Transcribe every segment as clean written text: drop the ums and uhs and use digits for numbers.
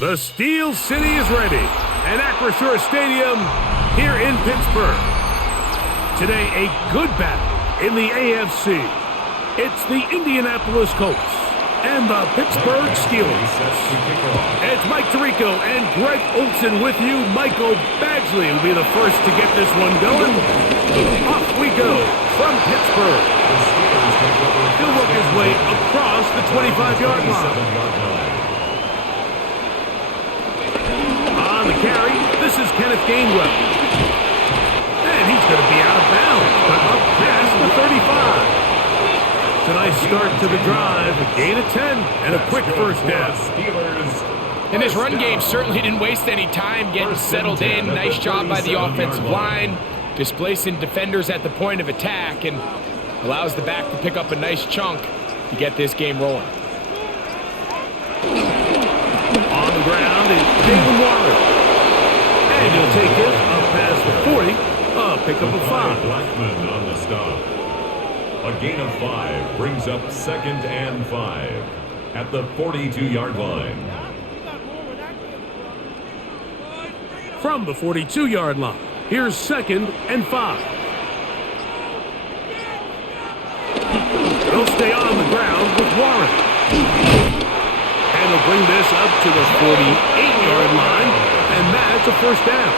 The Steel City is ready at Acrisure Stadium here in Pittsburgh. Today, a good battle in the AFC. It's the Indianapolis Colts and the Pittsburgh Steelers. It's Mike Tirico and Greg Olson with you. Michael Badgley will be the first to get this one going. Off we go from Pittsburgh. He'll work his way across the 25-yard line. On the carry, this is Kenneth Gainwell. And he's going to be out of bounds, but up past the 35. It's a nice start to the drive, a gain of 10, and a quick first down. And this run game certainly didn't waste any time getting settled in. Nice job by the offensive line, displacing defenders at the point of attack, and allows the back to pick up a nice chunk to get this game rolling. On the ground is Jalen Warren. And he'll take it up past the 40, pick up a 5. Blackman on the stop. A gain of 5 brings up 2nd and 5 at the 42-yard line. From the 42-yard line, here's 2nd and 5. They'll stay on the ground with Warren. And they'll bring this up to the 48-yard line, and that's a first down.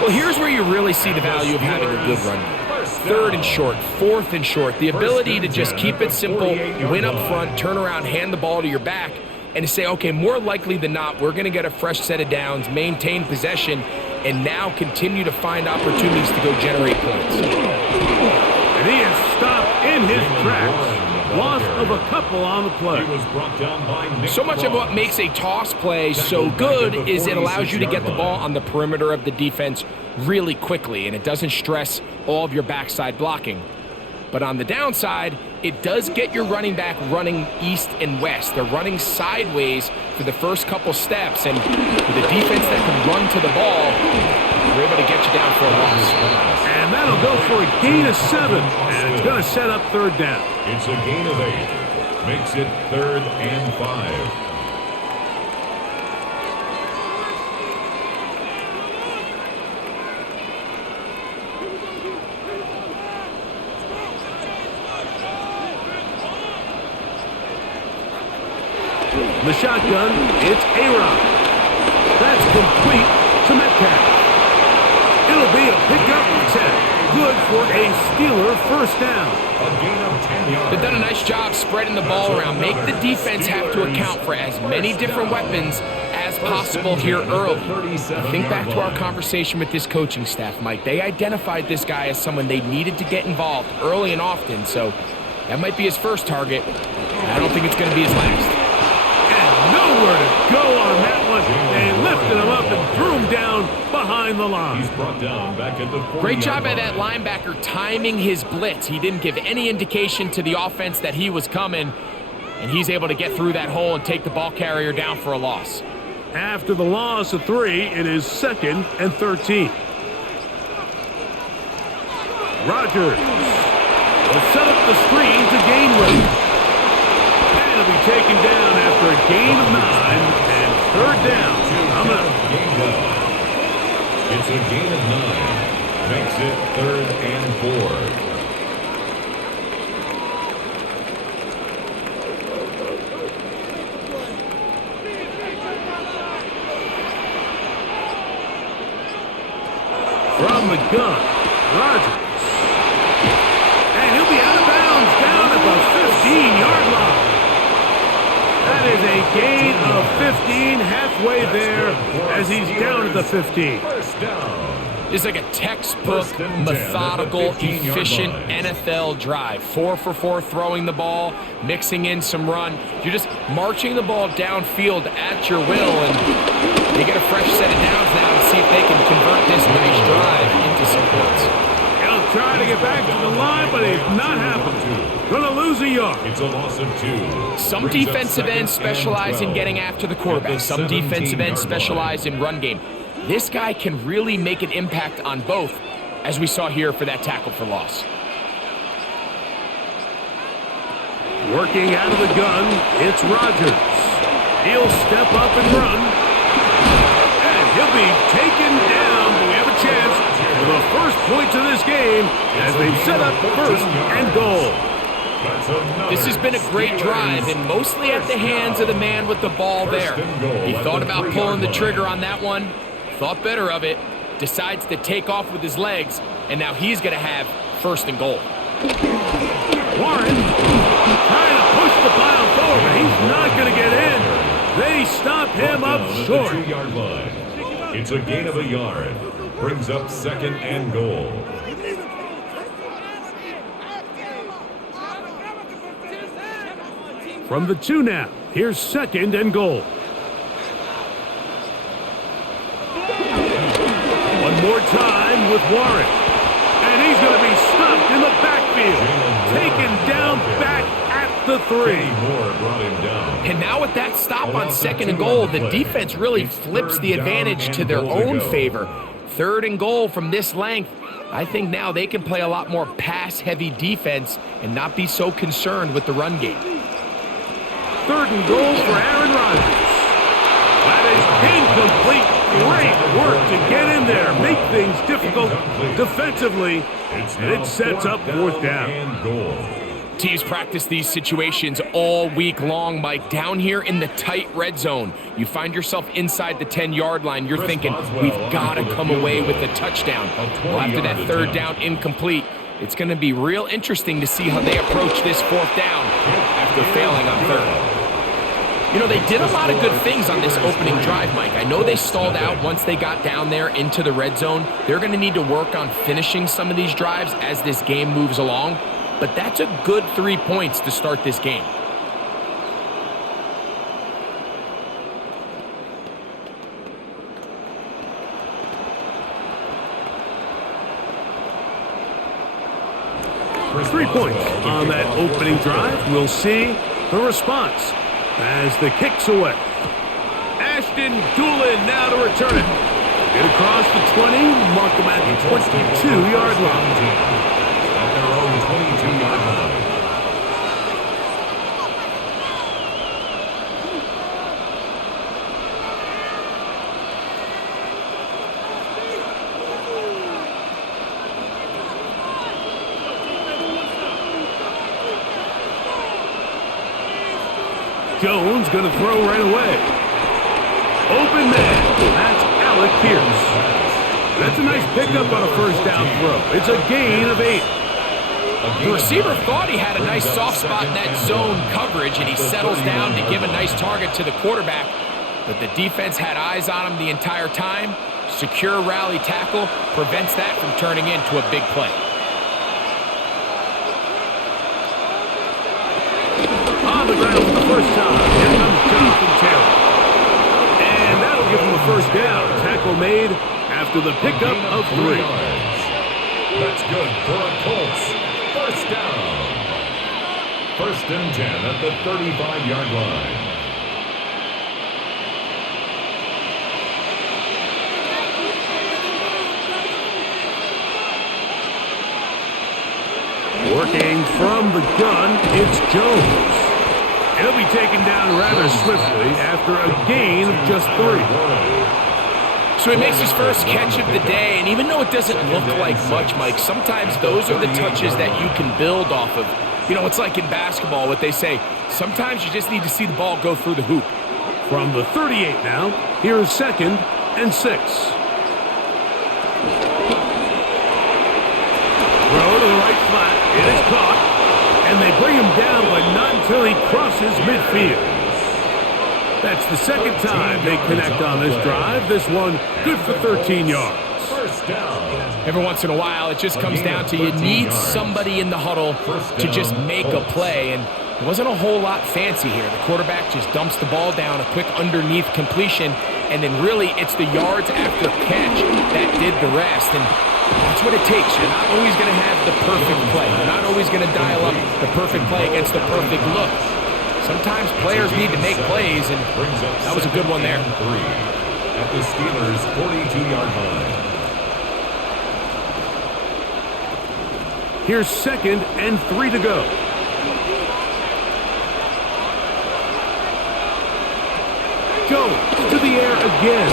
Well, here's where you really see the value of having a good run game. 3rd and short, 4th and short. The ability to just keep it simple, win up front, turn around, hand the ball to your back, and to say, okay, more likely than not, we're going to get a fresh set of downs, maintain possession, and now continue to find opportunities to go generate points. And he is stopped in his tracks. Loss of a couple on the play. So much of what makes a toss play so good is it allows you to get the ball on the perimeter of the defense really quickly, and it doesn't stress all of your backside blocking. But on the downside, it does get your running back running east and west. They're running sideways for the first couple steps, and with a defense that can run to the ball, we're able to get you down for a loss. And that'll go for a gain of 7, and it's going to set up 3rd down. It's a gain of 8. Makes it 3rd and 5. The shotgun, it's A-Rod. That's complete to Metcalf. It'll be a pickup of 10. Good for a Steeler first down. A gain of 10 yards. They've done a nice job spreading the ball around. Make the defense have to account for as many different weapons as possible here early. Think back to our conversation with this coaching staff, Mike. They identified this guy as someone they needed to get involved early and often, so that might be his first target. I don't think it's going to be his last. Nowhere to go on that one. They lifted him up and threw him down behind the line. He's brought down back at the 40-yard Great job by that linebacker timing his blitz. He didn't give any indication to the offense that he was coming, and he's able to get through that hole and take the ball carrier down for a loss. After the loss of 3, it is 2nd and 13. Rodgers will set up the screen to Gainwell. And he'll be taken down after a gain of 9 and 3rd down. Coming up. It's a gain of 9. Makes it 3rd and 4. From the gun, Rodgers. And he'll be out of bounds down at the 15-yard line. That is a gain of 15, halfway there as he's down at the 15. First down. It's like a textbook, methodical, efficient NFL drive. 4 for 4 throwing the ball, mixing in some run. You're just marching the ball downfield at your will, and they get a fresh set of downs now to see if they can convert this nice drive into some points. He'll try to get back to the line, but it's not happening. Gonna lose a yard. It's a loss of 2. Some defensive ends specialize in getting after the quarterback. Some defensive ends specialize in run game. This guy can really make an impact on both, as we saw here for that tackle for loss. Working out of the gun, it's Rodgers. He'll step up and run. And he'll be taken down. But we have a chance for the first points of this game as they've set up first and goal. This has been a great drive, and mostly at the hands of the man with the ball there. He thought about pulling the trigger on that one, thought better of it, decides to take off with his legs, and now he's going to have first and goal. Warren trying to push the pile forward, but he's not going to get in. They stop him up short. 2-yard line. It's a gain of a yard. Brings up second and goal. From the 2 now, here's second and goal. One more time with Warren. And he's going to be stopped in the backfield. Taken down back at the 3. And now with that stop on second and goal, the defense really flips the advantage to their own favor. Third and goal from this length. I think now they can play a lot more pass-heavy defense and not be so concerned with the run game. Third and goal for Aaron Rodgers. That is incomplete. Great work to get in there, make things difficult defensively, and it sets up fourth down. Teams practice these situations all week long, Mike. Down here in the tight red zone, you find yourself inside the 10-yard line. You're thinking, we've got to come away with a touchdown. Well, after that third down incomplete, it's going to be real interesting to see how they approach this fourth down after failing on third. You know, they did a lot of good things on this opening drive, Mike. I know they stalled out once they got down there into the red zone. They're going to need to work on finishing some of these drives as this game moves along. But that's a good 3 points to start this game. For 3 points on that opening drive, we'll see the response as the kick's away. Ashton Doolin now to return it. Get across the 20, mark them at the 22-yard line. At their own 22-yard line. Jones going to throw right away. Open man. That's Alec Pierce. That's a nice pickup on a first down throw. It's a gain of 8. The receiver thought he had a nice soft spot in that zone coverage, and he settles down to give a nice target to the quarterback. But the defense had eyes on him the entire time. Secure rally tackle prevents that from turning into a big play. On the ground for the first time. Here comes Jonathan Taylor. And that'll give him a first down. Tackle made after the pickup of 3. That's good for a Colts. First down. First and 10 at the 35-yard line. Working from the gun, it's Jones. He'll be taken down rather swiftly after a gain of just 3. So he makes his first catch of the day, and even though it doesn't look like much, Mike, sometimes those are the touches that you can build off of. You know, it's like in basketball, what they say, sometimes you just need to see the ball go through the hoop. From the 38 now, here's second and 6. Throw to the right flat. It is caught. And they bring him down, but not until he crosses midfield. That's the second time they connect on this drive. This one good for 13 yards. First down. Every once in a while, it just comes down to you need somebody in the huddle to just make a play. And it wasn't a whole lot fancy here. The quarterback just dumps the ball down, a quick underneath completion, and then really it's the yards after catch that did the rest. And that's what it takes. You're not always going to have the perfect play. You're not always going to dial up the perfect play against the perfect look. Sometimes players need to make plays, and that was a good one there. 3 at the Steelers' 42-yard line. Here's second and 3 to go. Jones to the air again.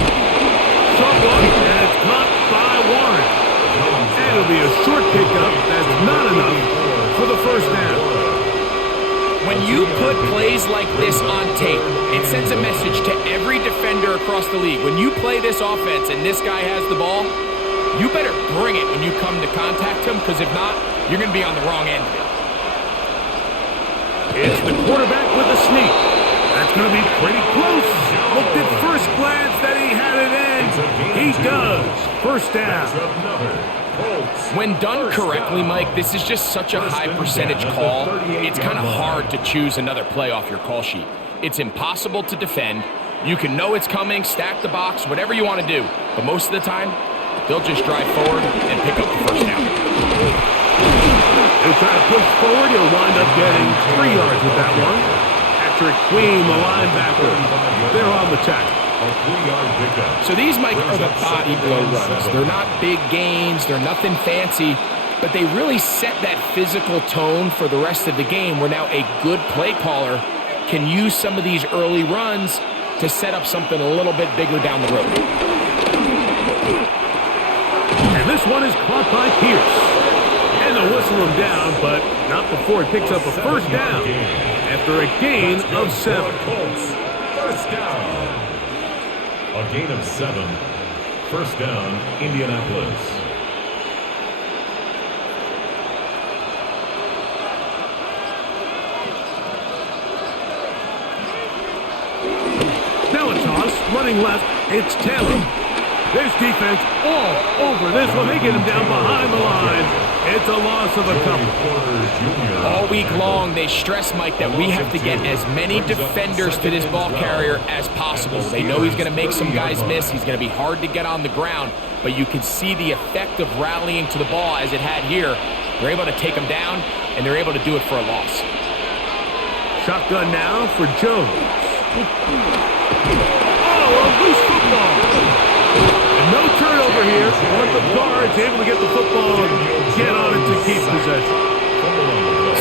Short one, and it's caught by Warren. And it'll be a short pickup. That's not enough for the first down. When you put plays like this on tape, it sends a message to every defender across the league. When you play this offense and this guy has the ball, you better bring it when you come to contact him, because if not, you're going to be on the wrong end of it. It's the quarterback with a sneak. That's going to be pretty close. Looked at first glance that he had it in. He does. First down. When done correctly, Mike, this is just such a high percentage call. It's kind of hard to choose another play off your call sheet. It's impossible to defend. You can know it's coming, stack the box, whatever you want to do. But most of the time, they'll just drive forward and pick up the first down. He'll try to push forward. He'll wind up getting 3 yards with that one. Patrick Queen, the linebacker, they're on the tackle. So these, Mike, are the body blow runs. They're not big gains. They're nothing fancy. But they really set that physical tone for the rest of the game, where now a good play caller can use some of these early runs to set up something a little bit bigger down the road. And this one is caught by Pierce. And they'll whistle him down, but not before he picks up a first down after a gain of 7. First down. A gain of 7. First down, Indianapolis. Now a toss, running left, it's Taylor. This defense all over this one. They get him down behind the line. It's a loss of a couple. All week long, they stress, Mike, that we have to get as many defenders to this ball carrier as possible. They know he's going to make some guys miss. He's going to be hard to get on the ground. But you can see the effect of rallying to the ball as it had here. They're able to take him down, and they're able to do it for a loss. Shotgun now for Jones. Oh, a loose football. And no turnover here. One of the guards able to get the football and get on it to keep possession.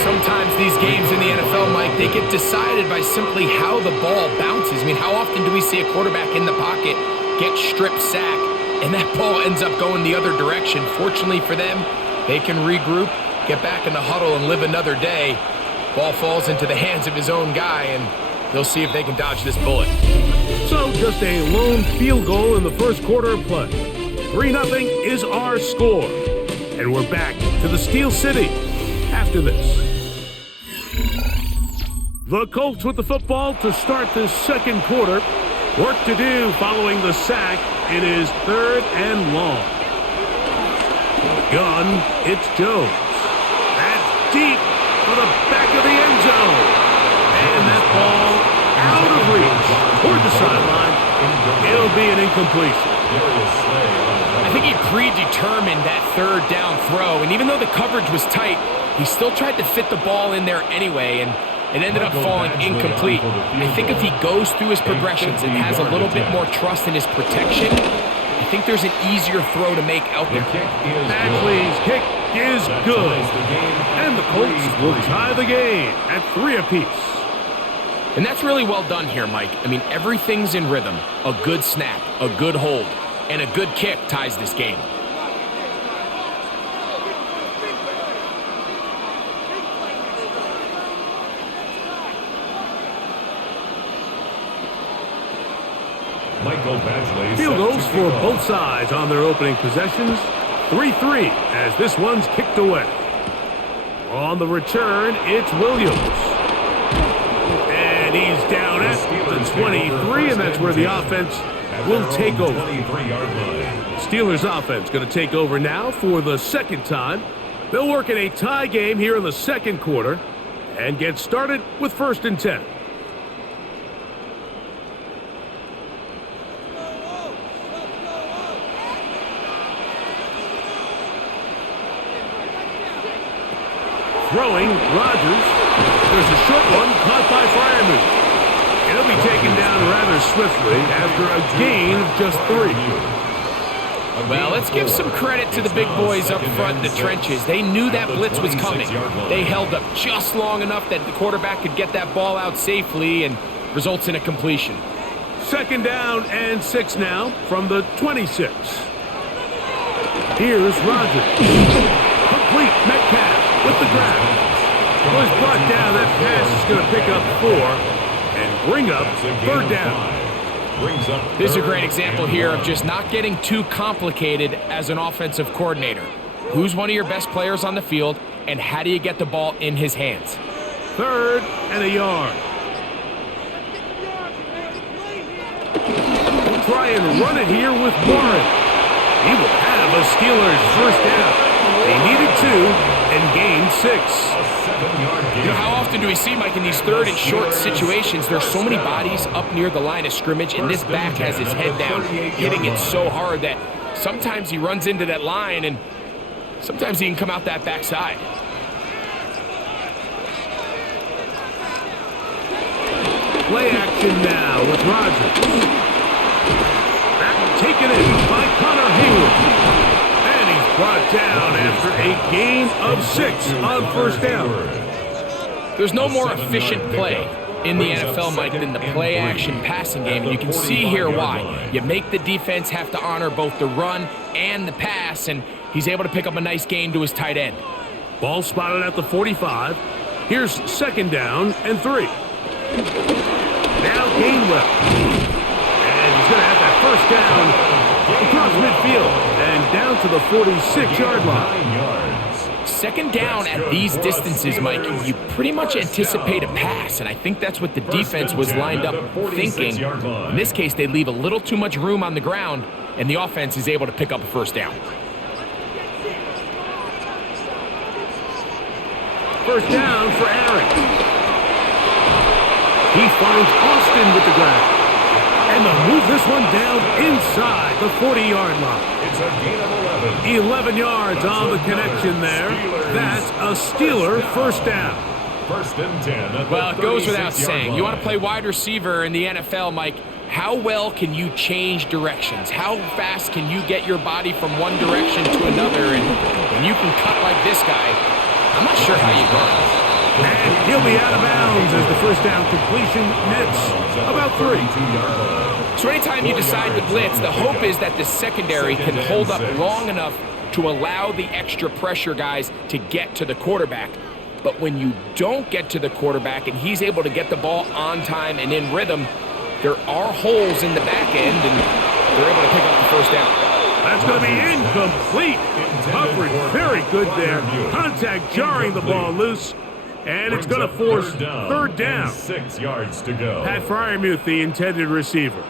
Sometimes these games in the NFL, Mike, they get decided by simply how the ball bounces. I mean, how often do we see a quarterback in the pocket get strip sack, and that ball ends up going the other direction? Fortunately for them, they can regroup, get back in the huddle, and live another day. Ball falls into the hands of his own guy, and they'll see if they can dodge this bullet. So just a lone field goal in the first quarter of play. 3-0 is our score. And we're back to the Steel City after this. The Colts with the football to start this second quarter. Work to do following the sack. It is 3rd and long. Gun, it's Jones. That's deep for the back of the end zone. And that ball out of reach toward the sideline. It'll be an incompletion. I think he predetermined that 3rd down throw, and even though the coverage was tight, he still tried to fit the ball in there anyway, and it ended up falling incomplete. I think if he goes through his progressions and has a little bit more trust in his protection, I think there's an easier throw to make out there. Ashley's kick is good. And the Colts will tie the game at 3 apiece. And that's really well done here, Mike. I mean, everything's in rhythm. A good snap, a good hold, and a good kick ties this game. Field goals for both sides on their opening possessions. 3-3 as this one's kicked away. On the return, it's Williams. And he's down at the 23, and that's where the offense will take over. Steelers offense going to take over now for the second time. They'll work in a tie game here in the second quarter and get started with 1st and 10. Throwing, Rodgers. There's a short one caught by Freiermuth. It'll be taken down rather swiftly after a gain of just 3. Well, let's give some credit to the big boys up front in the trenches. They knew that blitz was coming. They held up just long enough that the quarterback could get that ball out safely and results in a completion. Second down and 6 now from the 26. Here's Rodgers. Complete. Metcalf with the grab. Was brought down. That pass is going to pick up 4 and bring up third down. This is a great example here of just not getting too complicated as an offensive coordinator. Who's one of your best players on the field, and how do you get the ball in his hands? Third and a yard. We'll try and run it here with Warren. He will have a Steelers first down. They needed 2 and gained 6. You know, how often do we see, Mike, in these third and short situations, there's so many bodies up near the line of scrimmage, and this back has his head down, hitting it so hard that sometimes he runs into that line, and sometimes he can come out that backside. Play action now with Rodgers. Back taken in by Connor Hayward. And he's brought down after a gain of 6 on first down. There's no more efficient play in the NFL, Mike, than the play-action passing game, and you can see here why. You make the defense have to honor both the run and the pass, and he's able to pick up a nice gain to his tight end. Ball spotted at the 45. Here's second down and 3. Now Gainwell. And he's going to have that first down across midfield and down to the 46-yard line. Second down at these distances, Mike, you pretty much anticipate a pass, and I think that's what the defense was lined up thinking. In this case, they leave a little too much room on the ground, and the offense is able to pick up a first down. First down for Aaron. He finds Austin with the grab. And they'll move this one down inside the 40-yard line. It's a gain of 11. 11 yards on the connection there. That's a Steeler first down. First and 10. Well, it goes without saying. You want to play wide receiver in the NFL, Mike, how well can you change directions? How fast can you get your body from one direction to another? And when you can cut like this guy, I'm not sure how you go. And he'll be out of bounds as the first down completion nets about 3. So anytime you decide to blitz, the hope is that the secondary can hold up long enough to allow the extra pressure guys to get to the quarterback. But when you don't get to the quarterback and he's able to get the ball on time and in rhythm, there are holes in the back end, and they're able to pick up the first down. That's going to be incomplete. Coverage very good there. Contact jarring the ball loose. And it's going to force third down. 6 yards to go. Pat Freiermuth, the intended receiver.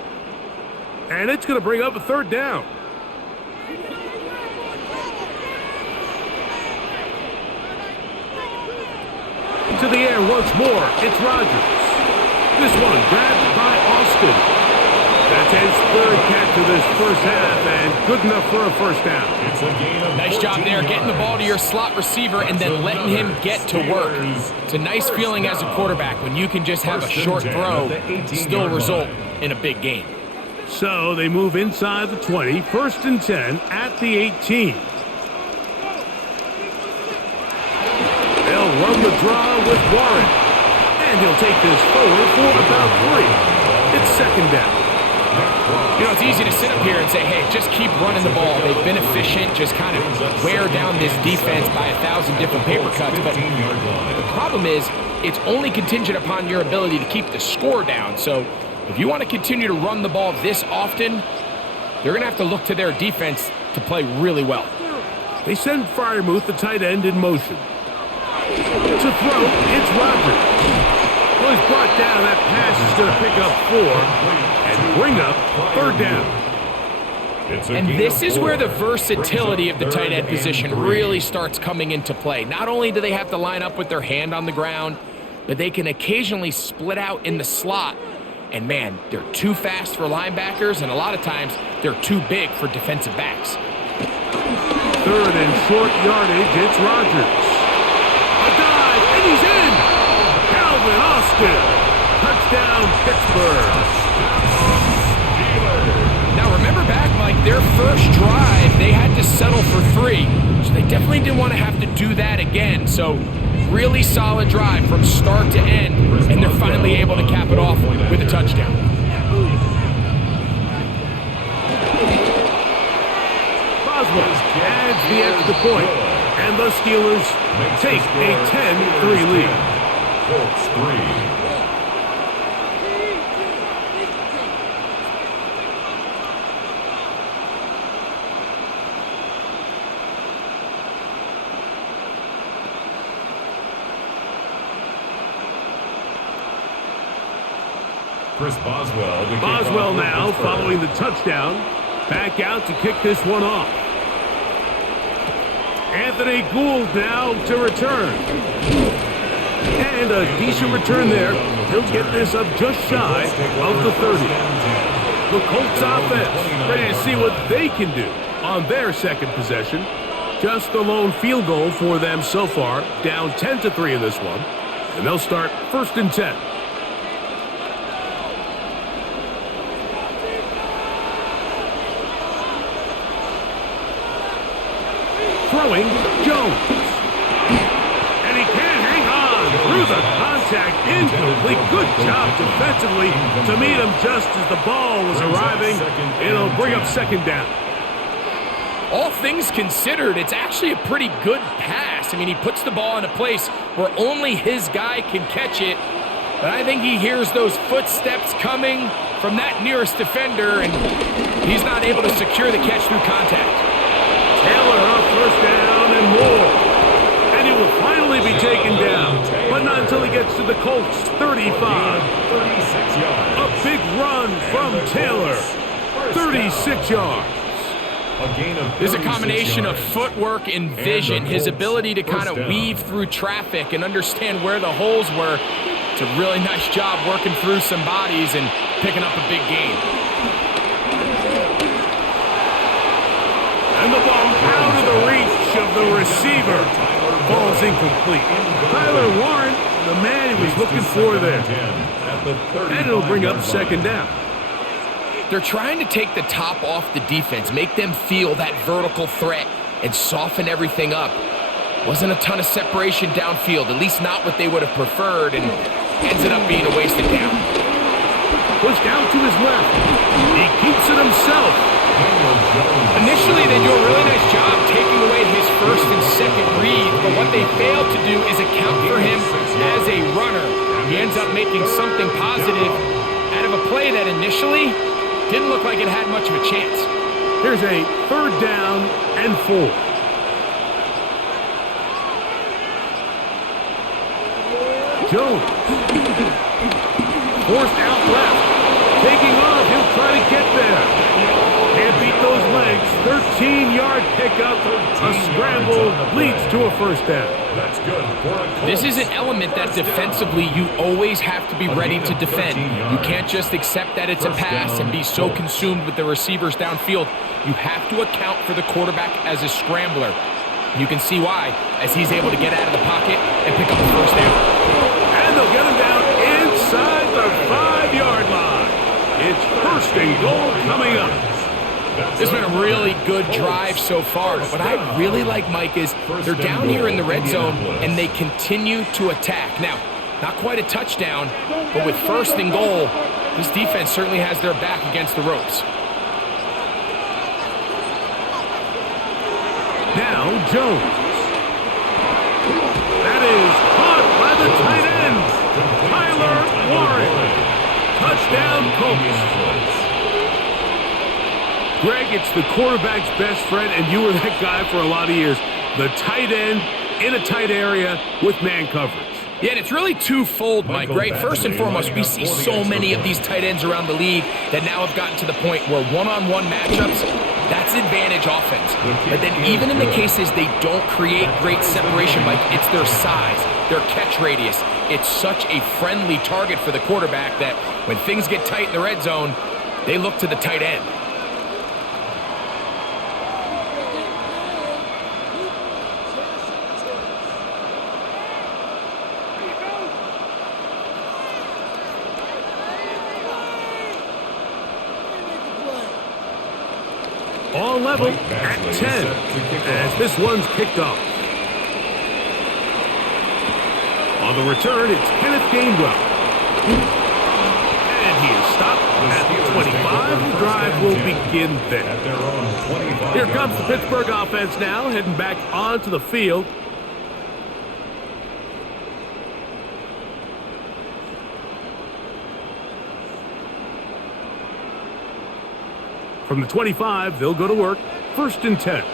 And it's going to bring up a third down. To the air once more. It's Rodgers. This one grabbed by Austin. That's his third catch of this first half, and good enough for a first down. It's a gain of Nice job there, getting the ball to your slot receiver and then letting him get to work. It's a nice feeling as a quarterback when you can just have a short throw, still result in a big gain. So they move inside the 20, first and 10 at the 18. They'll run the draw with Warren, and he'll take this forward for about 3. It's second down. You know, it's easy to sit up here and say, hey, just keep running the ball. They've been efficient, just kind of wear down this defense by 1,000 different paper cuts. But the problem is it's only contingent upon your ability to keep the score down. So if you want to continue to run the ball this often, they're going to have to look to their defense to play really well. They send Freiermuth, the tight end, in motion. To throw, it's Rodgers. Well, he's brought down. That pass is going to pick up 4 and bring up third down. And this is where the versatility of the tight end position really starts coming into play. Not only do they have to line up with their hand on the ground, but they can occasionally split out in the slot. And man, they're too fast for linebackers, and a lot of times they're too big for defensive backs. Third and short yardage, it's Rodgers. A dive, and he's in! Calvin Austin! Touchdown, Pittsburgh! Now remember back, Mike, their first drive, they had to settle for 3. So they definitely didn't want to have to do that again. So really solid drive from start to end, and they're finally able to cap it off with a touchdown. the extra point, and the Steelers take a 10-3 lead. Colts 3. Chris Boswell now, following the touchdown, back out to kick this one off. Anthony Gould now to return. And a decent return there. He'll get this up just shy of the 30. The Colts offense ready to see what they can do on their second possession. Just the lone field goal for them so far, down 10-3 in this one. And they'll start 1st and 10. Throwing, Jones. And he can't hang on through the contact. Incomplete. Good job defensively to meet him just as the ball was arriving. It'll bring up 2nd down. All things considered, it's actually a pretty good pass. I mean, he puts the ball in a place where only his guy can catch it. But I think he hears those footsteps coming from that nearest defender, and he's not able to secure the catch through contact. Taylor up 1st down and more. And he will finally be taken down, but not until he gets to the Colts 35. 36 yards. A big run from Taylor. 36 yards. There's a combination of footwork and vision, his ability to kind of weave through traffic and understand where the holes were. It's a really nice job working through some bodies and picking up a big gain. And the ball out of the reach of the receiver. Ball's incomplete. Tyler Warren, the man he was looking for there. And it'll bring up 2nd down. They're trying to take the top off the defense, make them feel that vertical threat, and soften everything up. Wasn't a ton of separation downfield, at least not what they would have preferred, and ended up being a wasted down. Pushed out to his left. He keeps it himself. Initially, they do a really nice job taking away his 1st and 2nd read, but what they fail to do is account for him as a runner. He ends up making something positive out of a play that initially didn't look like it had much of a chance. Here's a 3rd down and 4. Jones. Forced out left. Taking off. He'll try to get there. Can't beat those legs. 13-yard pickup. A scramble leads to a 1st down. That's good. This is an element that defensively you always have to be ready to defend. You can't just accept that it's a pass and be so consumed with the receivers downfield. You have to account for the quarterback as a scrambler. You can see why, as he's able to get out of the pocket and pick up the 1st down. And they'll get him down inside the 5-yard line. It's 1st and goal coming up. This has been a really good drive so far, but what I really like, Mike, is they're down here in the red zone, and they continue to attack. Now, not quite a touchdown, but with 1st and goal, this defense certainly has their back against the ropes. Now, Jones. That is caught by the tight end, Tyler Warren. Touchdown, Colts. Greg, it's the quarterback's best friend, and you were that guy for a lot of years. The tight end in a tight area with man coverage. Yeah, and it's really twofold, Mike, right? First and foremost, we see so many of these tight ends around the league that now have gotten to the point where one-on-one matchups, that's advantage offense. But then even in the cases they don't create great separation, Mike, it's their size, their catch radius. It's such a friendly target for the quarterback that when things get tight in the red zone, they look to the tight end. All level at 10 as this one's kicked off. On the return, it's Kenneth Gainwell. And he is stopped at the 25, drive will begin there. At their own 25. Here comes the Pittsburgh offense now, heading back onto the field. From the 25, they'll go to work. 1st and 10.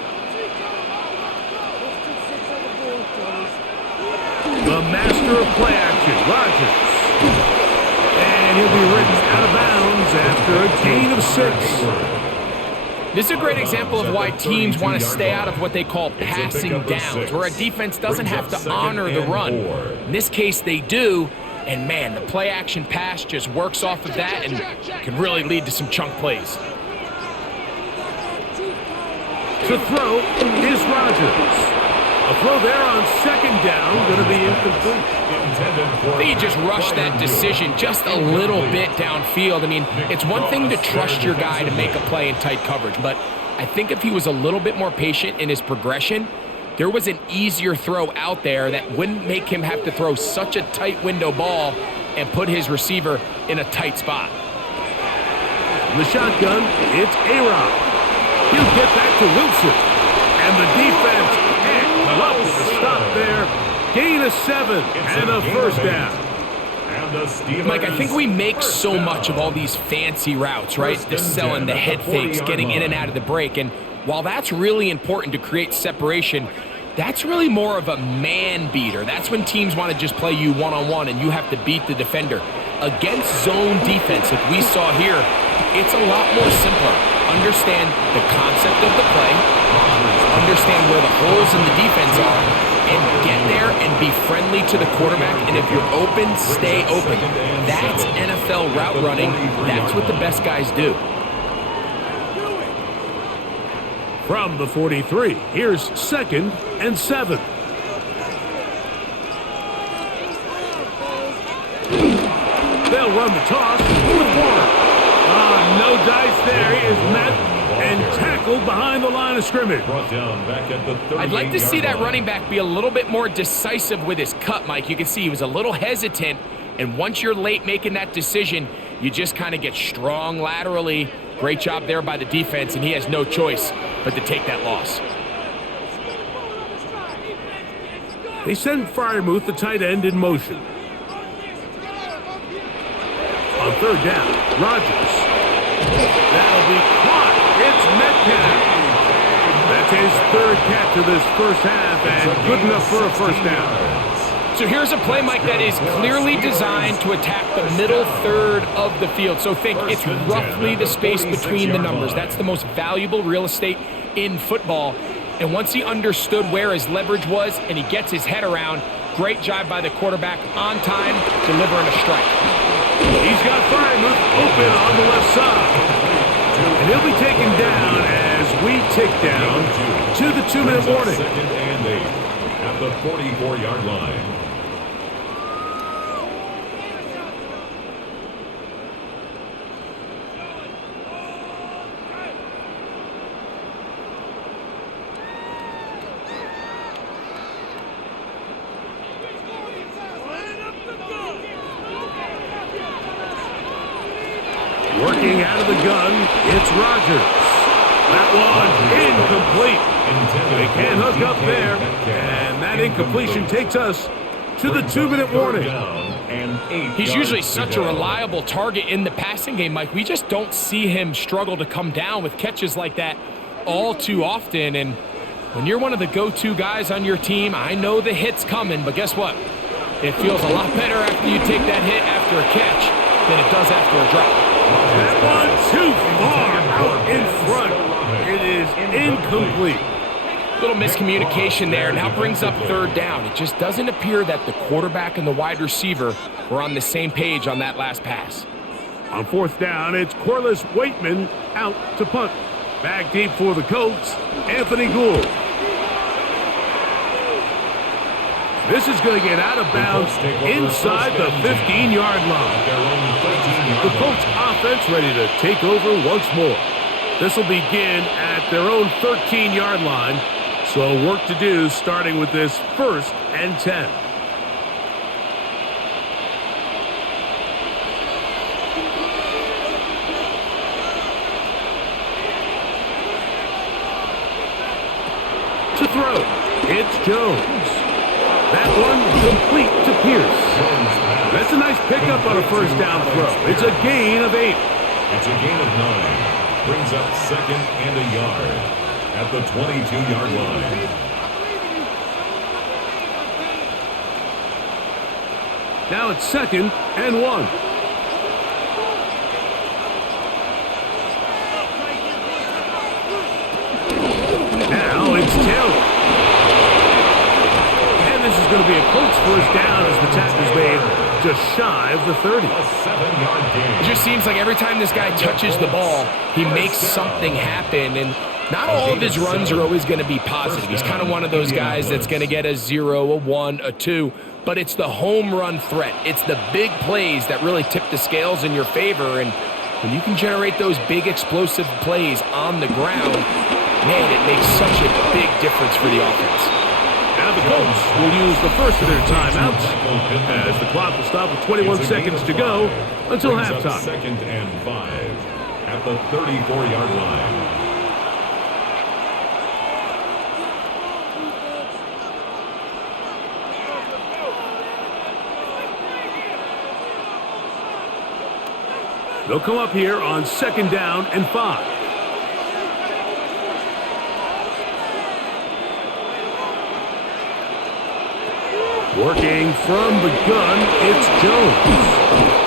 The master of play action, Rodgers. And he'll be ridden out of bounds after a gain of 6. This is a great example of why teams want to stay out of what they call passing downs, where a defense doesn't have to honor the run. In this case, they do. And man, the play action pass just works off of that and can really lead to some chunk plays. To throw is Rodgers. A throw there on 2nd down, going to be incomplete. I think he just rushed that decision just a little bit downfield. I mean, it's one thing to trust your guy to make a play in tight coverage, but I think if he was a little bit more patient in his progression, there was an easier throw out there that wouldn't make him have to throw such a tight window ball and put his receiver in a tight spot. In the shotgun, it's A-Rod. He'll get that to Wilson. And the defense can't come up with a stop there. Gain of 7 and a 1st down. Mike, I think we make so much of all these fancy routes, right? The selling, the head fakes, getting in and out of the break. And while that's really important to create separation, that's really more of a man beater. That's when teams want to just play you one-on-one and you have to beat the defender. Against zone defense, like we saw here, it's a lot more simpler. Understand the concept of the play, understand where the holes in the defense are, and get there and be friendly to the quarterback. And if you're open, stay open. That's NFL route running. That's what the best guys do. From the 43, here's 2nd and 7. They'll run the toss with Warner. No dice there. He is met and tackled behind the line of scrimmage. I'd like to see that running back be a little bit more decisive with his cut, Mike. You can see he was a little hesitant, and once you're late making that decision, you just kind of get strong laterally. Great job there by the defense, and he has no choice but to take that loss. They send Freiermuth, the tight end, in motion. On 3rd down, Rodgers. That'll be caught. It's Metcalf. That's his 3rd catch of this 1st half, and good enough for a 1st down. So here's a play, Mike, that is clearly designed to attack the middle 3rd of the field. So think it's roughly the space between the numbers. That's the most valuable real estate in football. And once he understood where his leverage was and he gets his head around, great job by the quarterback on time, delivering a strike. He's got Freiermuth open on the left side. And he'll be taken down as we tick down to the 2-minute warning. 2nd and 8 at the 44-yard line. Working out of the gun, it's Rodgers. That one incomplete. They can't hook up there, and that incompletion takes us to the 2-minute warning. He's usually such a reliable target in the passing game, Mike. We just don't see him struggle to come down with catches like that all too often. And when you're one of the go-to guys on your team, I know the hit's coming, but guess what? It feels a lot better after you take that hit after a catch than it does after a drop. That one too far out in front. It is incomplete. Little miscommunication there. Now brings up 3rd down. It just doesn't appear that the quarterback and the wide receiver were on the same page on that last pass. On 4th down, it's Corliss Waitman out to punt. Back deep for the Colts, Anthony Gould. This is going to get out of bounds inside the 15-yard line. The Colts offense ready to take over once more. This will begin at their own 13-yard line. So work to do starting with this 1st and 10. throw. It's Jones. That one complete to Pierce. That's a nice pickup on a first down throw. It's a gain of 8. It's a gain of 9. Brings up second and a yard at the 22-yard line. Now it's 2nd and 1. Now it's Taylor. And this is going to be a Colts first down as the tackle's made just shy of the 30. A 7-yard gain. It just seems like every time this guy touches the ball, he makes something happen. And not all of his runs are always going to be positive. He's kind of one of those guys that's going to get a 0, a 1, a 2. But it's the home run threat. It's the big plays that really tip the scales in your favor. And when you can generate those big explosive plays on the ground, man, it makes such a big difference for the offense. Now the Colts will use the first of their timeouts as the clock will stop with 21 seconds to go until halftime. 2nd and 5 at the 34-yard line. They'll come up here on 2nd down and 5. Working from the gun, it's Jones.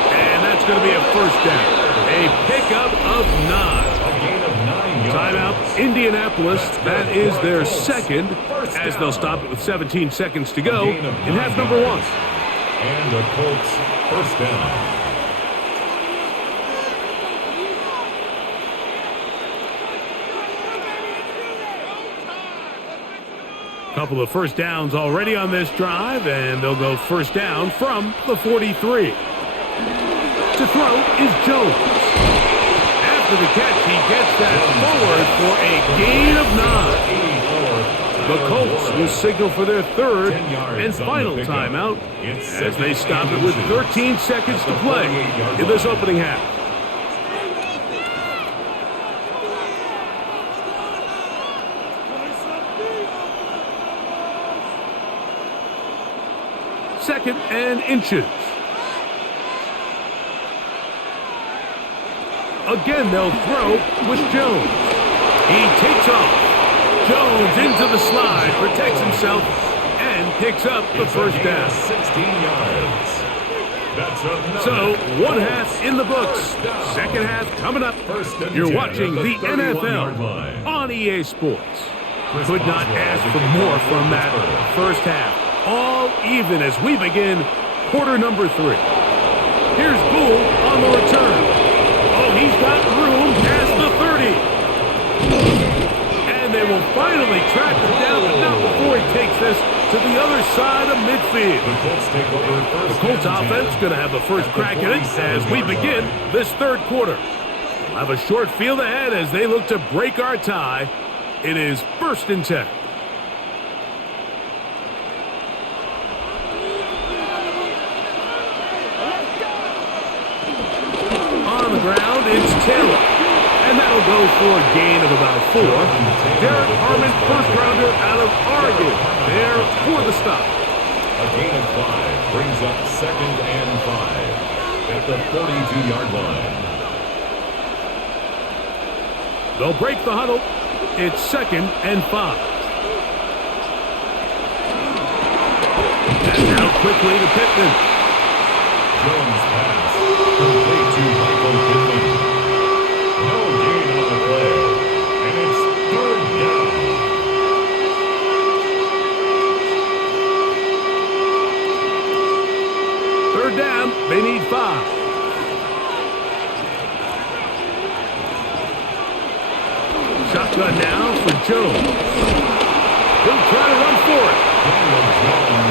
And that's going to be a first down. A pickup of 9. A gain of 9 yards. Timeout, Indianapolis. That is their second, as they'll stop it with 17 seconds to go in half number 1. And the Colts first down. Couple of first downs already on this drive, and they'll go first down from the 43. To throw is Jones. After the catch, he gets that forward for a gain of 9. The Colts will signal for their third and final timeout as they stop it with 13 seconds to play in this opening half. Second and inches. Again, they'll throw with Jones. He takes off. Jones into the slide, protects himself, and picks up the first down. 16 yards. So, one half in the books. Second half coming up. You're watching the NFL on EA Sports. Could not ask for more from that first half. All even as we begin quarter number 3. Here's Gould on the return. Oh, he's got room past the 30. And they will finally track him down, but not before he takes this to the other side of midfield. The Colts take over first. The Colts offense going to have the first crack at it as we begin this third quarter. We'll have a short field ahead as they look to break our tie. It is 1st and 10. On the ground, it's Taylor. And that'll go for a gain of about 4. Derek Harmon, first rounder out of Oregon, there for the stop. A gain of 5 brings up 2nd and 5 at the 42-yard line. They'll break the huddle. It's 2nd and 5. And now quickly to Pittman. Jones pass. Complete to Michael Pittman. No gain on the play. And it's 3rd down. Third down, they need 5. Shotgun now for Jones. He'll try to run for it.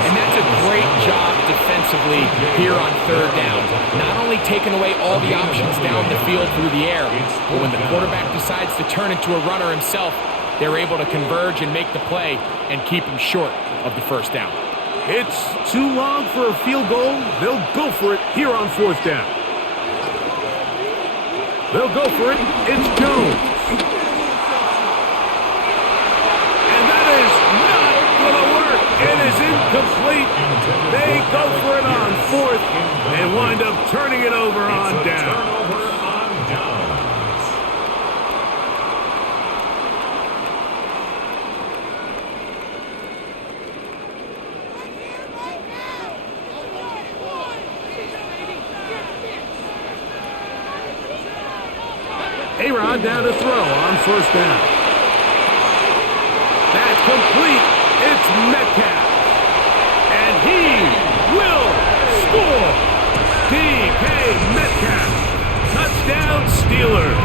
And that's a great job defensively here on 3rd down. Not only taking away all the options down the field through the air, but when the quarterback decides to turn into a runner himself, they're able to converge and make the play and keep him short of the first down. It's too long for a field goal. They'll go for it here on 4th down. They'll go for it. It's Jones. And that is complete. They go for it on fourth and wind up turning it over on down. Turnover on downs. A-Rod down to throw on first down. That's complete. It's Metcalf. And he will score. DK Metcalf. Touchdown Steelers.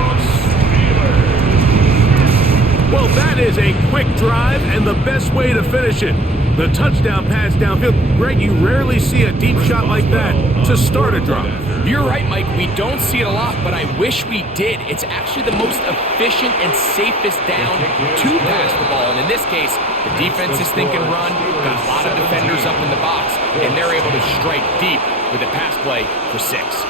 Well, that is a quick drive and the best way to finish it. The touchdown pass downfield. Greg, you rarely see a deep shot like that to start a drive. You're right, Mike. We don't see it a lot, but I wish we did. It's actually the most efficient and safest down to pass the ball. And in this case, the defense is thinking run, got a lot of defenders up in the box, and they're able to strike deep with a pass play for 6.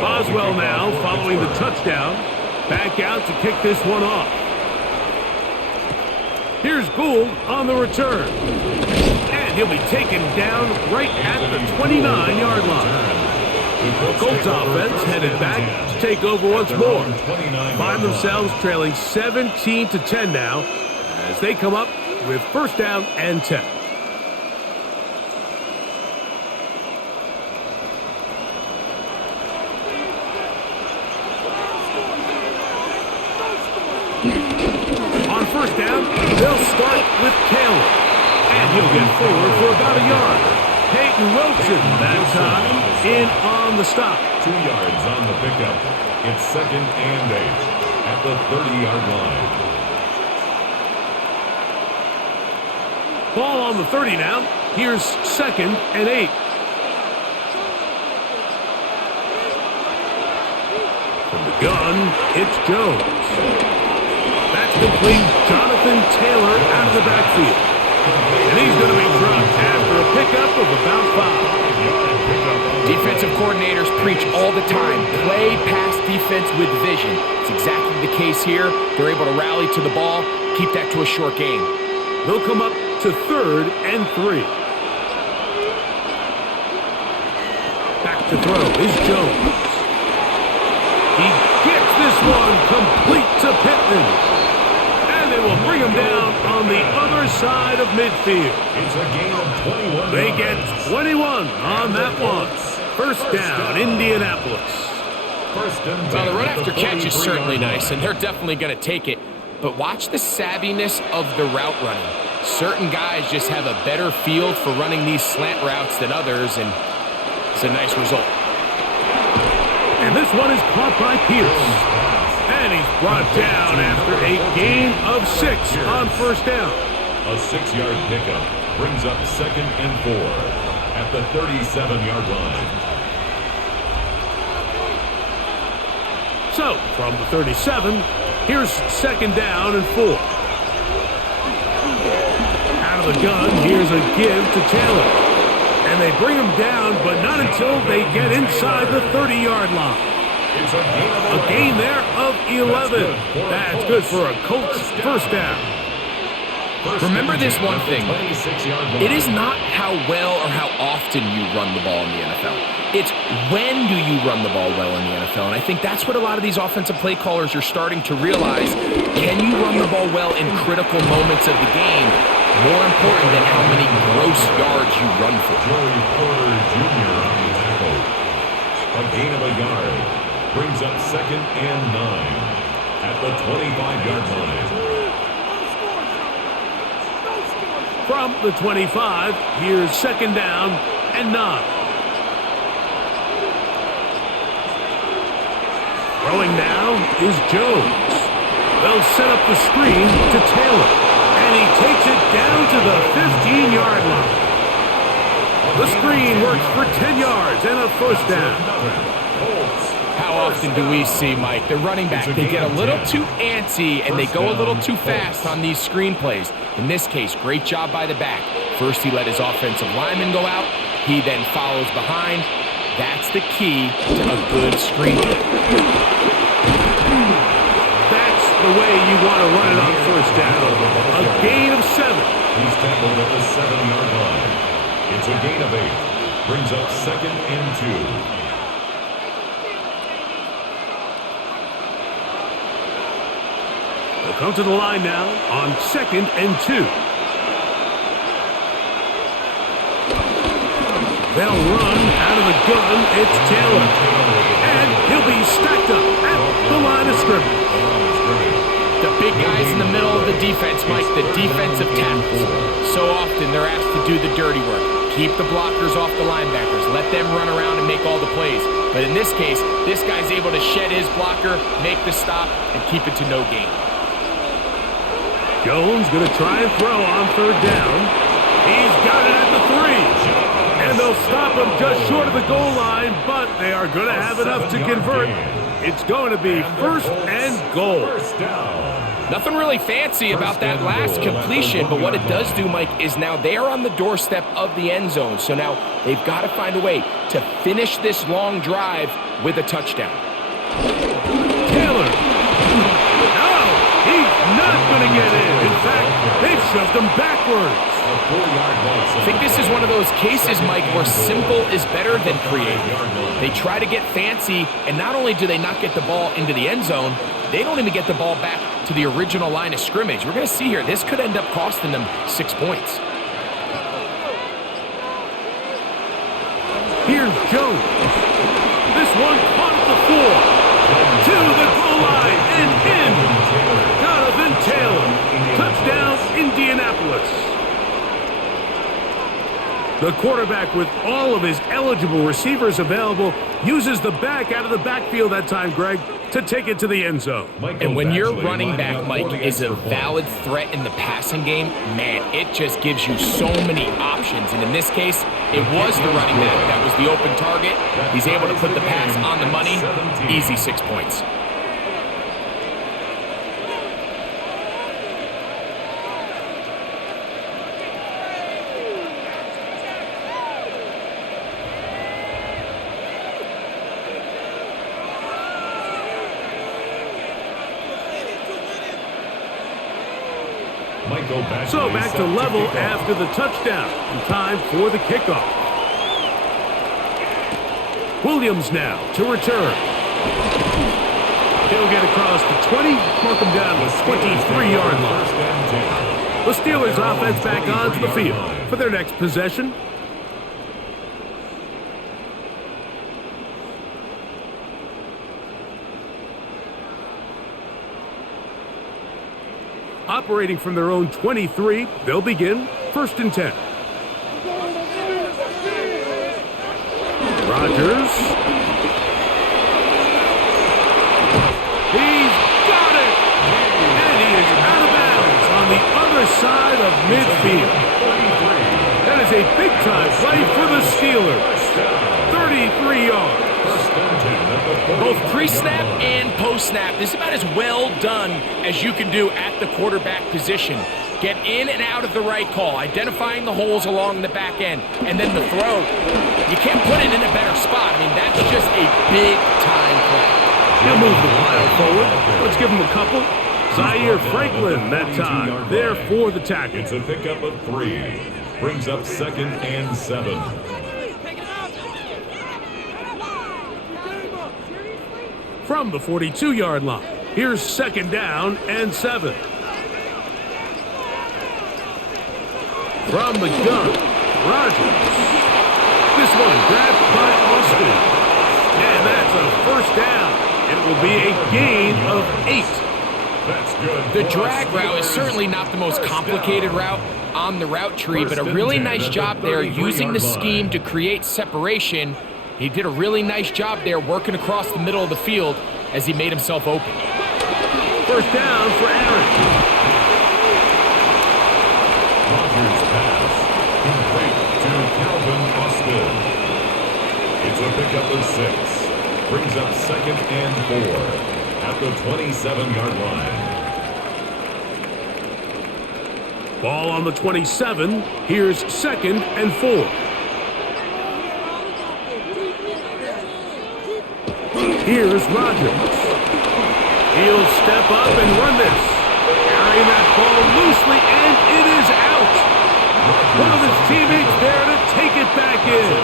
Boswell now following the touchdown. Back out to kick this one off. Here's Gould on the return. And he'll be taken down right at the 29-yard line. The Colts offense headed back to take over once more. Find themselves trailing 17-10 now as they come up with first down and 10. First down, they'll start with Taylor. And he'll get forward for about a yard. Peyton Wilson that time in on the stop. 2 yards on the pickup. It's 2nd and 8 at the 30-yard line. Ball on the 30 now. Here's 2nd and 8. From the gun, it's Jones. That's complete. Jonathan Taylor out of the backfield. And he's going to be dropped after a pickup of about 5. Defensive coordinators preach all the time, play pass defense with vision. It's exactly the case here. They're able to rally to the ball, keep that to a short gain. They'll come up to 3rd and 3. Back to throw is Jones. He gets this one complete to Pittman. They will bring him down on the other side of midfield. It's a gain of 21. They get 21 on that one. First down, Indianapolis. Well, the run after catch is certainly nice, and they're definitely going to take it. But watch the savviness of the route running. Certain guys just have a better feel for running these slant routes than others, and it's a nice result. And this one is caught by Pierce. And he's brought down after a gain of 6 on first down. A 6-yard pickup brings up 2nd and 4 at the 37-yard line. So, from the 37, here's 2nd down and 4. Out of the gun, here's a give to Taylor. And they bring him down, but not until they get inside the 30-yard line. It's a gain there of 11. That's good for a Colts first down. Remember this one thing. It is not how well or how often you run the ball in the NFL. It's when do you run the ball well in the NFL. And I think that's what a lot of these offensive play callers are starting to realize. Can you run the ball well in critical moments of the game? More important than how many gross yards you run for. Joey Porter Jr. on the tackle. A gain of a yard. Brings up 2nd and 9 at the 25-yard line. From the 25, here's 2nd down and 9. Throwing now is Jones. They'll set up the screen to Taylor, and he takes it down to the 15-yard line. The screen works for 10 yards and a first down. How often do we see, Mike, the running back, they get a little too antsy and they go a little too fast on these screen plays. In this case, great job by the back. First, he let his offensive lineman go out. He then follows behind. That's the key to a good screen play. That's the way you want to run it on first down. A gain of 7. He's tackled at the 7-yard line. It's a gain of 8. Brings up 2nd and 2. They'll come to the line now on 2nd and 2. They'll run out of the gun. It's Taylor. And he'll be stacked up at the line of scrimmage. The big guys in the middle of the defense, Mike, the defensive tackles. So often they're asked to do the dirty work. Keep the blockers off the linebackers. Let them run around and make all the plays. But in this case, this guy's able to shed his blocker, make the stop, and keep it to no gain. Jones going to try and throw on 3rd down. He's got it at the 3. And they'll stop him just short of the goal line, but they are going to have enough to convert. It's going to be 1st and goal. Nothing really fancy about that last completion, but what it does do, Mike, is now they are on the doorstep of the end zone. So now they've got to find a way to finish this long drive with a touchdown. Taylor. No, he's not going to get in. In fact, they've shoved him backwards. I think this is one of those cases, Mike, where simple is better than creative. They try to get fancy, and not only do they not get the ball into the end zone, they don't even get the ball back to the original line of scrimmage. We're going to see here, this could end up costing them 6 points. Here's Jones. This one caught at the 4. To the goal line and in. Jonathan Taylor. Touchdown, Indianapolis. The quarterback, with all of his eligible receivers available, uses the back out of the backfield that time, Greg, to take it to the end zone. And when your running back, Mike, is a valid threat in the passing game, man, it just gives you so many options. And in this case, it was the running back that was the open target. He's able to put the pass on the money. Easy 6 points. So back to level after the touchdown. And time for the kickoff. Williams now to return. He'll get across the 20, mark him down to the 23-yard line. The Steelers offense back onto the field for their next possession. Operating from their own 23, they'll begin 1st and 10. Rodgers. He's got it! And he is out of bounds on the other side of midfield. That is a big-time play for the Steelers. 33 yards. Both pre-snap and post-snap, this is about as well done as you can do at the quarterback position. Get in and out of the right call, identifying the holes along the back end, and then the throw. You can't put it in a better spot. I mean, that's just a big-time play. He'll move the pile forward. Let's give him a couple. Zaire Franklin that time, there for the tackle. It's a pickup of 3. Brings up 2nd and 7. From the 42-yard line, here's 2nd down and 7. From the gun, Rodgers. This one grabbed by Austin. And that's a 1st down. It will be a gain of 8. That's good. The drag route is certainly not the most complicated route on the route tree, but a really nice job there using the scheme to create separation. He did a really nice job there working across the middle of the field as he made himself open. 1st down for Aaron. Rodgers pass. Complete to Calvin Austin. It's a pickup of 6. Brings up 2nd and 4 at the 27-yard line. Ball on the 27. Here's 2nd and 4. Here's Rodgers. He'll step up and run this. Carrying that ball loosely, and it is out. One of his teammates there to take it back in.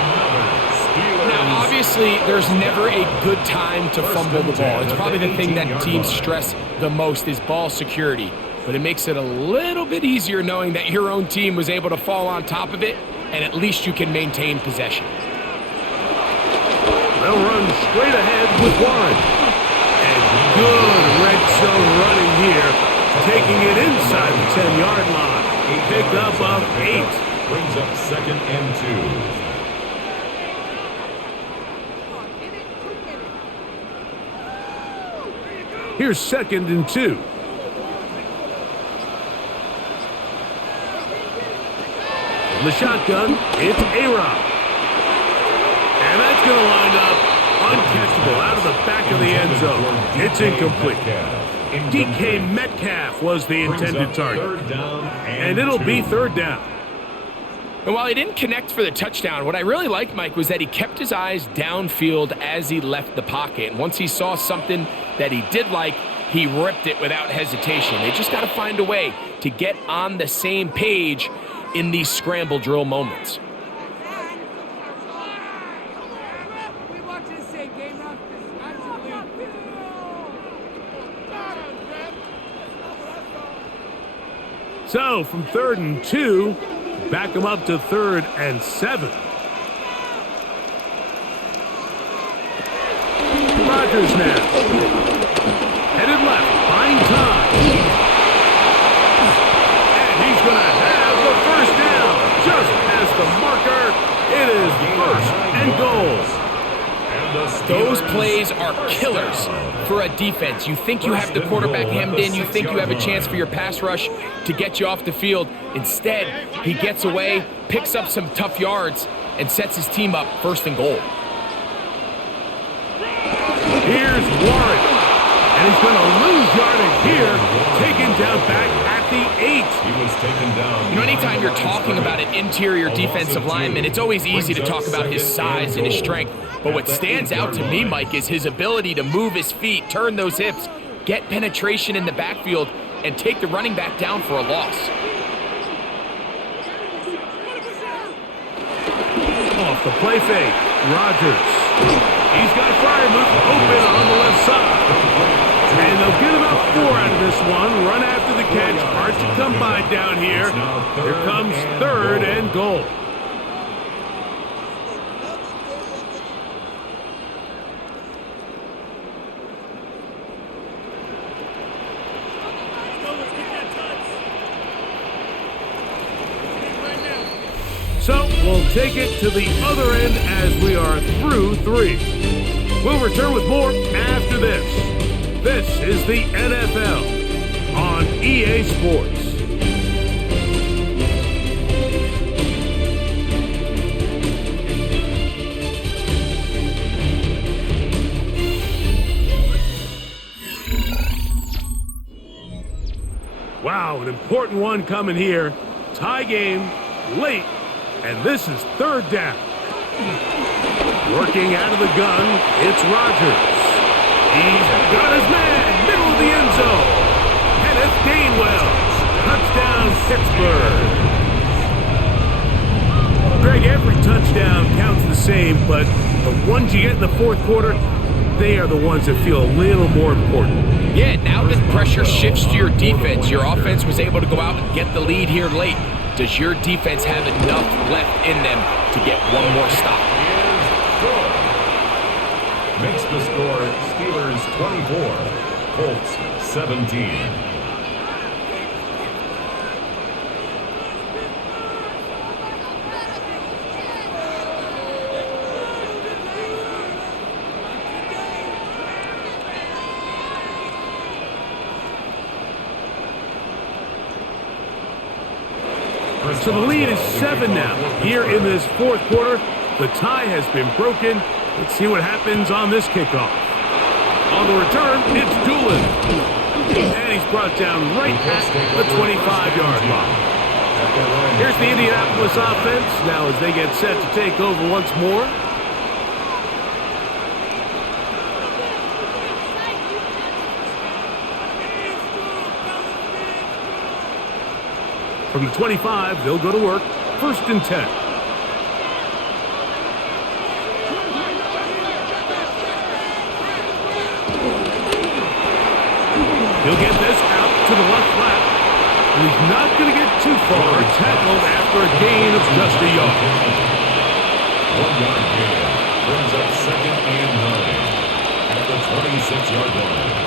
Now, obviously, there's never a good time to fumble the ball. It's probably the thing that teams stress the most is ball security. But it makes it a little bit easier knowing that your own team was able to fall on top of it, and at least you can maintain possession. They'll run straight ahead with Warren. And good red zone running here, taking it inside the 10-yard line. Pick up of 8. Brings up 2nd and 2. Here's 2nd and 2. From the shotgun, it's A-Rod. And that's going to wind up uncatchable out of the back of the end zone. It's incomplete. DK Metcalf was the intended target. And it'll be 3rd down. And while he didn't connect for the touchdown, what I really liked, Mike, was that he kept his eyes downfield as he left the pocket. And once he saw something that he did like, he ripped it without hesitation. They just got to find a way to get on the same page in these scramble drill moments. So from 3rd and 2, back him up to 3rd and 7. Rodgers now. Headed left, buying time. And he's going to have the 1st down. Just past the marker, it is 1st and goal. Those plays are killers for a defense. You think you have the quarterback hemmed in. You think you have a chance for your pass rush to get you off the field. Instead, he gets away, picks up some tough yards, and sets his team up 1st and goal. Here's Warren. And he's going to lose yardage here. Taken down back at the 8. He was taken down. You know, anytime you're talking about an interior defensive lineman, it's always easy to talk about his size and his strength. But what stands out to me, Mike, is his ability to move his feet, turn those hips, get penetration in the backfield, and take the running back down for a loss. Off the play fake, Rodgers. He's got Freiermuth open on the left side. And they'll get about 4 out of this one. Run after the catch. Hard to come by down here. Here comes 3rd and goal. So we'll take it to the other end as we are through 3. We'll return with more after this. This is the NFL on EA Sports. Wow, an important one coming here. Tie game, late. And this is 3rd down. Working out of the gun, it's Rodgers. He's got his man, middle of the end zone. Kenneth Gainwell, touchdown Pittsburgh. Greg, every touchdown counts the same, but the ones you get in the 4th quarter, they are the ones that feel a little more important. Yeah, now that pressure shifts to your defense, your offense was able to go out and get the lead here late. Does your defense have enough left in them to get one more stop? Makes the score Steelers 24, Colts 17. So the lead is 7 now. Here in this 4th quarter, the tie has been broken. Let's see what happens on this kickoff. On the return, it's Doolin. And he's brought down right at the 25-yard line. Here's the Indianapolis offense now as they get set to take over once more. From the 25, they'll go to work. 1st and 10. He'll get this out to the left flat. And he's not going to get too far. Tackled after a gain of just a yard. 1 yard gain brings up 2nd and 9 at the 26-yard line.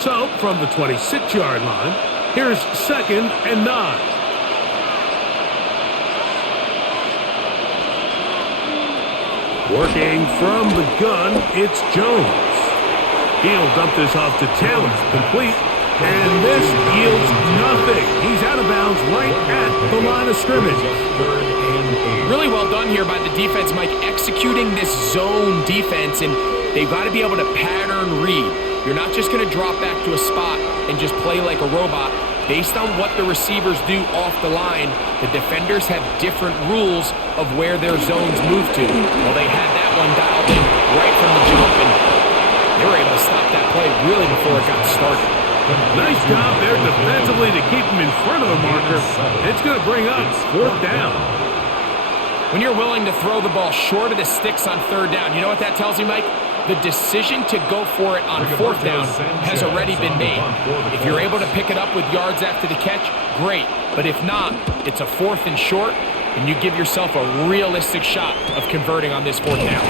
So, from the 26-yard line, here's 2nd and 9. Working from the gun, it's Jones. He'll dump this off to Taylor, complete, and this yields nothing. He's out of bounds right at the line of scrimmage. Really well done here by the defense, Mike, executing this zone defense, and they've got to be able to pattern read. You're not just going to drop back to a spot and just play like a robot. Based on what the receivers do off the line, the defenders have different rules of where their zones move to. Well, they had that one dialed in right from the jump, and they were able to stop that play really before it got started. Nice job there defensively to keep him in front of the marker. It's going to bring up 4th down. When you're willing to throw the ball short of the sticks on 3rd down, you know what that tells you, Mike? The decision to go for it on 4th down has already been made. If you're able to pick it up with yards after the catch, great. But if not, it's a 4th and short, and you give yourself a realistic shot of converting on this 4th down.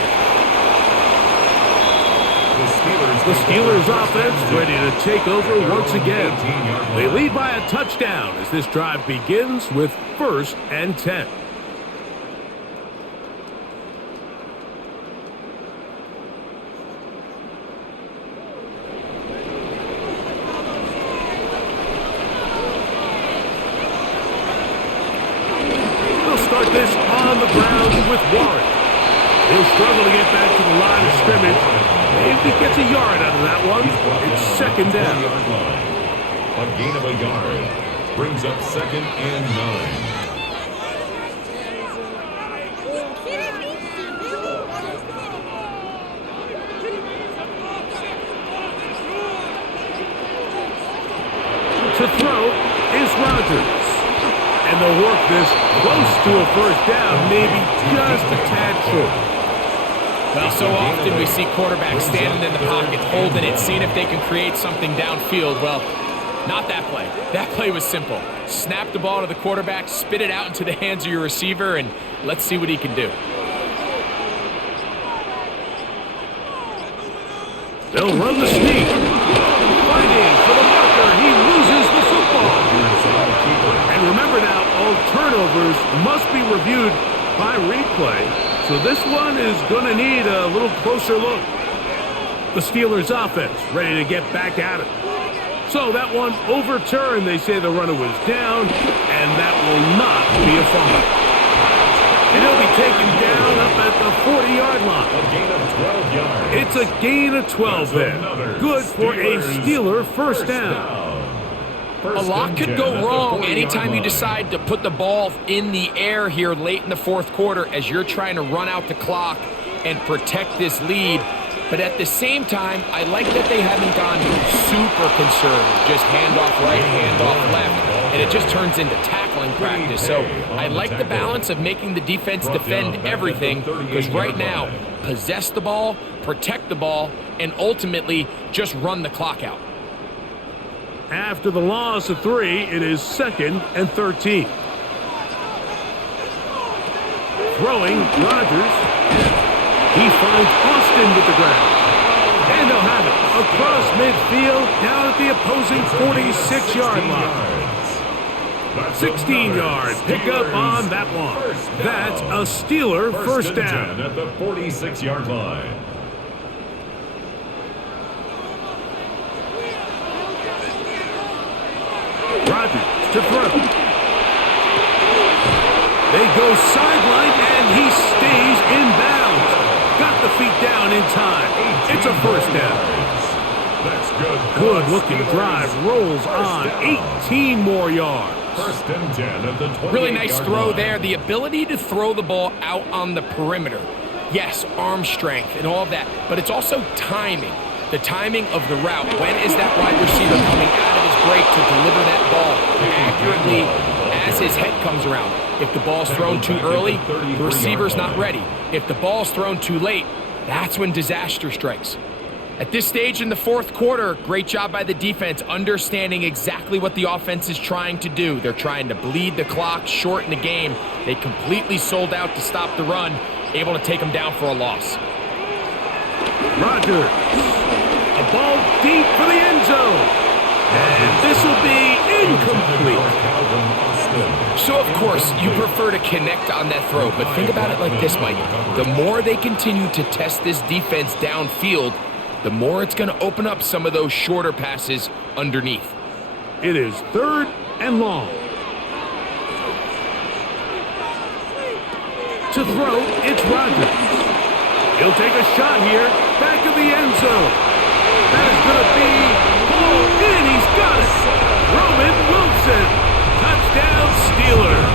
The Steelers offense ready to take over once again. They lead by a touchdown as this drive begins with 1st and 10. Start this on the ground with Warren. He'll struggle to get back to the line of scrimmage. If he gets a yard out of that one, it's 2nd down. A gain of a yard brings up 2nd and 9. To throw is Rodgers. And they'll work this close to a 1st down, maybe just a tad short. Well, so often we see quarterbacks standing in the pocket, holding it, seeing if they can create something downfield. Well, not that play. That play was simple. Snap the ball to the quarterback, spit it out into the hands of your receiver, and let's see what he can do. They'll run the sneak. Fighting for the marker. He loses the football. And remember now, all turnovers must be reviewed by replay. So this one is going to need a little closer look. The Steelers offense ready to get back at it. So that one overturned. They say the runner was down, and that will not be a fumble. And he'll be taken down up at the 40-yard line. A gain of 12 yards. It's a gain of 12 there. Good for a Steeler 1st down. A lot could go wrong anytime you decide to put the ball in the air here late in the 4th quarter as you're trying to run out the clock and protect this lead. But at the same time, I like that they haven't gone super conservative. Just handoff right, handoff left. And it just turns into tackling practice. So I like the balance of making the defense defend everything, because right now, possess the ball, protect the ball, and ultimately just run the clock out. After the loss of 3, it is 2nd and 13. Throwing, Rodgers. He finds Austin with the ground. And they'll have it across midfield down at the opposing 46-yard line. 16-yard pickup on that one. That's a Steeler 1st down. At the 46-yard line. Rodgers to throw. They go sideline, and he stays in bounds. Got the feet down in time. It's a 1st down. That's good. Good-looking drive, rolls on 18 more yards. First and 10 at the 28-yard Really nice throw line. there. The ability to throw the ball out on the perimeter. Yes, arm strength and all of that, but it's also timing. The timing of the route. When is that wide receiver coming out of his break to deliver that ball accurately as his head comes around? If the ball's thrown too early, the receiver's not ready. If the ball's thrown too late, that's when disaster strikes. At this stage in the fourth quarter, great job by the defense, understanding exactly what the offense is trying to do. They're trying to bleed the clock, shorten the game. They completely sold out to stop the run, able to take them down for a loss. Rodgers. A ball deep for the end zone. And this will be incomplete. So, of course, you prefer to connect on that throw, but think about it like this, Mike. The more they continue to test this defense downfield, the more it's going to open up some of those shorter passes underneath. It is 3rd and long. To throw, it's Rodgers. He'll take a shot here, back of the end zone. That is going to be pulled in. He's got it. Roman Wilson. Touchdown, Steelers.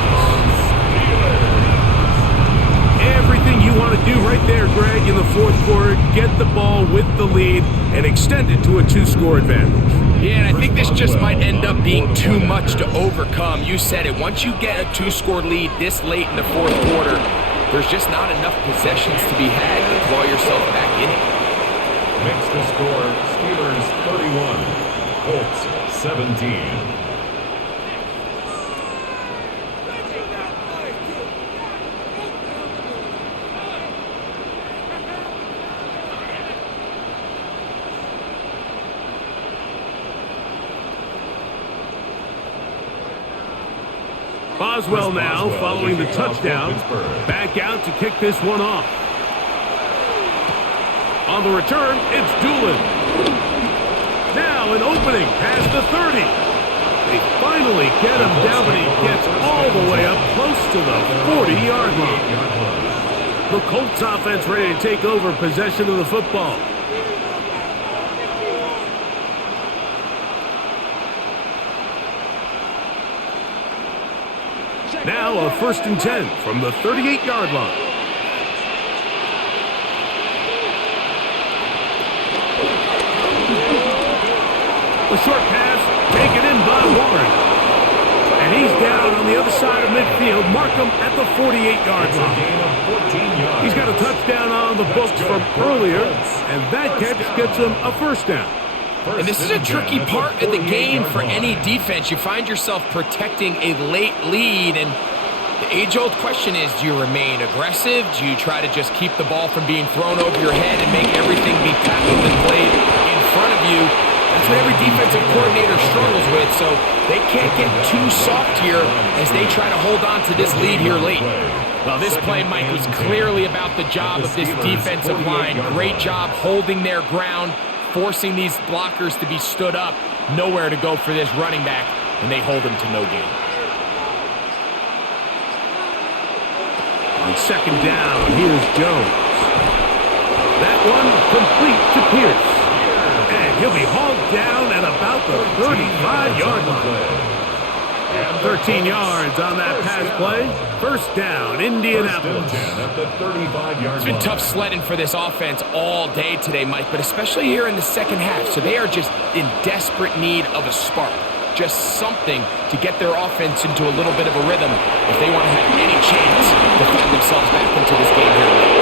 Everything you want to do right there, Greg, in the fourth quarter, get the ball with the lead and extend it to a 2-score advantage. Yeah, and I think this just might end up being too much to overcome. You said it. Once you get a 2-score lead this late in the fourth quarter, there's just not enough possessions to be had to claw yourself back in it. Makes the score Steelers 31, Colts 17. Boswell now, following the touchdown, back out to kick this one off. On the return, it's Doolin. Now an opening past the 30. They finally get him down, but he gets all the way up close to the 40-yard line. The Colts offense ready to take over possession of the football. Now a 1st and 10 from the 38-yard line. A short pass taken in by Warren. And he's down on the other side of midfield. Markham at the 48-yard line. He's got a touchdown on the books from earlier, and that catch gets him a 1st down. And this is a tricky part of the game for any defense. You find yourself protecting a late lead, and the age-old question is, do you remain aggressive? Do you try to just keep the ball from being thrown over your head and make everything be tackled and played in front of you? That's what every defensive coordinator struggles with, so they can't get too soft here as they try to hold on to this lead here late. Well, this play, Mike, was clearly about the job of this defensive line. Great job holding their ground, forcing these blockers to be stood up. Nowhere to go for this running back, and they hold him to no gain. On 2nd down, here's Jones. That one complete to Pierce. And he'll be hauled down at about the 35-yard line. 13 yards on that pass play. 1st down, Indianapolis. It's been tough sledding for this offense all day today, Mike, but especially here in the second half. So they are just in desperate need of a spark. Just something to get their offense into a little bit of a rhythm if they want to have any chance to find themselves back into this game here late.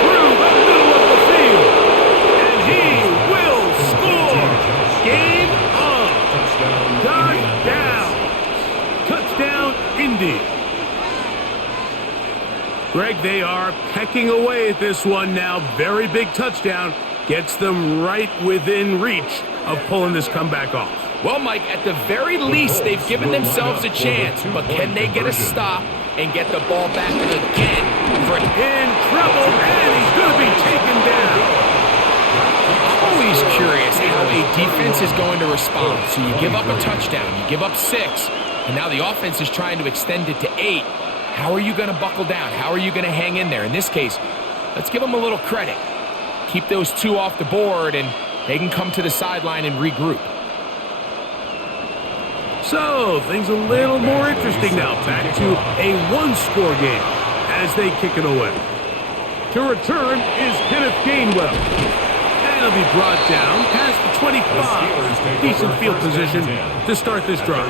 Through the middle of the field. And he will score. Game on. Touchdown, Indy. Greg, they are pecking away at this one now. Very big touchdown. Gets them right within reach of pulling this comeback off. Well, Mike, at the very least, they've given themselves a chance, but can they get a stop and get the ball back again? In trouble, and he's going to be taken down. I'm always curious how a defense is going to respond. So you give up a touchdown, you give up 6, and now the offense is trying to extend it to 8. How are you going to buckle down? How are you going to hang in there? In this case, let's give them a little credit. Keep those 2 off the board, and they can come to the sideline and regroup. So, things a little more interesting now. Back to a one-score game as they kick it away. To return is Kenneth Gainwell. And he'll be brought down past the 25. Decent field position to start this drive.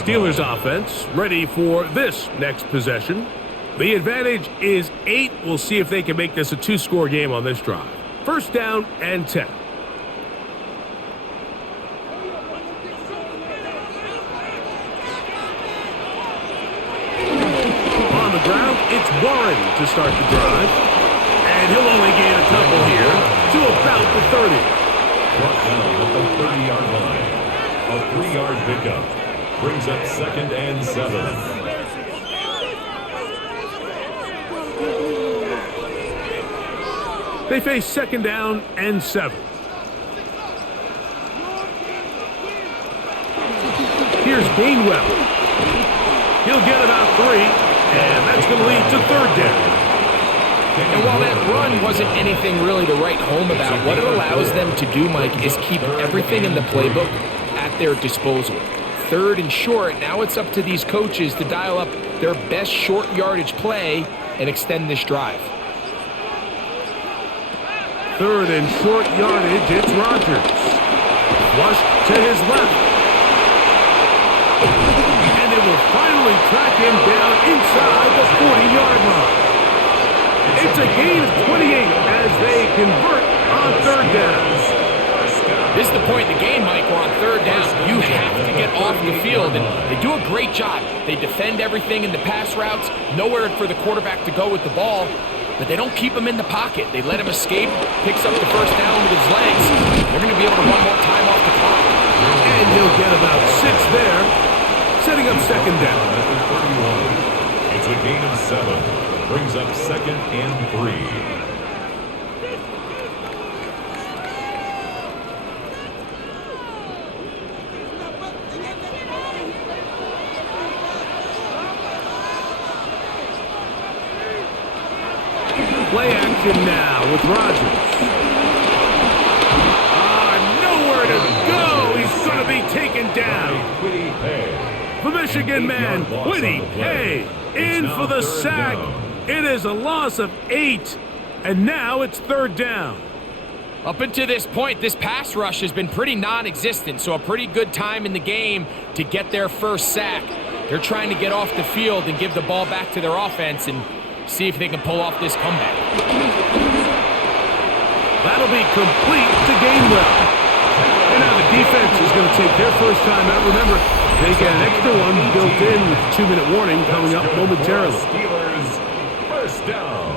Steelers offense ready for this next possession. The advantage is 8. We'll see if they can make this a 2-score game on this drive. First down and 10. On the ground, it's Warren to start the drive. And he'll only gain a couple here to about the 30. Brought down at the 30-yard line. A 3-yard pickup brings up 2nd and 7. They face 2nd down and 7. Here's Gainwell. He'll get about 3, and that's going to lead to 3rd down. And while that run wasn't anything really to write home about, what it allows them to do, Mike, is keep everything in the playbook at their disposal. 3rd and short, now it's up to these coaches to dial up their best short yardage play and extend this drive. 3rd and short yardage, it's Rodgers. Flushed to his left. And they will finally track him down inside the 40-yard line. It's a gain of 28 as they convert on 3rd down. This is the point in the game, Mike, where on 3rd down, you have to get off the field, and they do a great job. They defend everything in the pass routes, nowhere for the quarterback to go with the ball, but they don't keep him in the pocket. They let him escape, picks up the 1st down with his legs. They're going to be able to run more time off the clock. And he'll get about 6 there, setting up 2nd down. It's a gain of 7. Brings up 2nd and 3. Play action now with Rodgers. Nowhere to go. He's going to be taken down. The Michigan man, Kwity Paye, in for the sack. It is a loss of 8, and now it's 3rd down. Up until this point, this pass rush has been pretty non-existent, so a pretty good time in the game to get their first sack. They're trying to get off the field and give the ball back to their offense and see if they can pull off this comeback. That'll be complete to Gainwell. And now the defense is going to take their first time out. Remember, they get an extra one built in with 2-minute warning coming up momentarily. First down.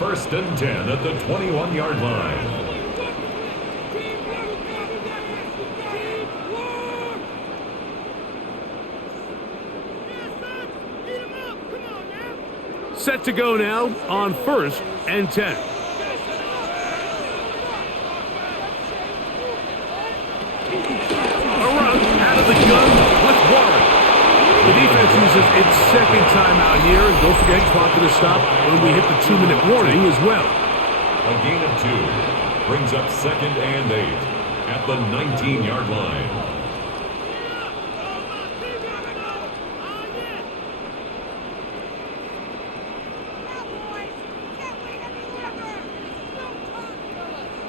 1st and 10 at the 21-yard line. Set to go now on 1st and 10. A run out of the gun with Warren. The defense uses its 2nd timeout here, and don't forget, clock to stop when we hit the 2-minute warning as well. A gain of 2 brings up 2nd and 8 at the 19-yard line.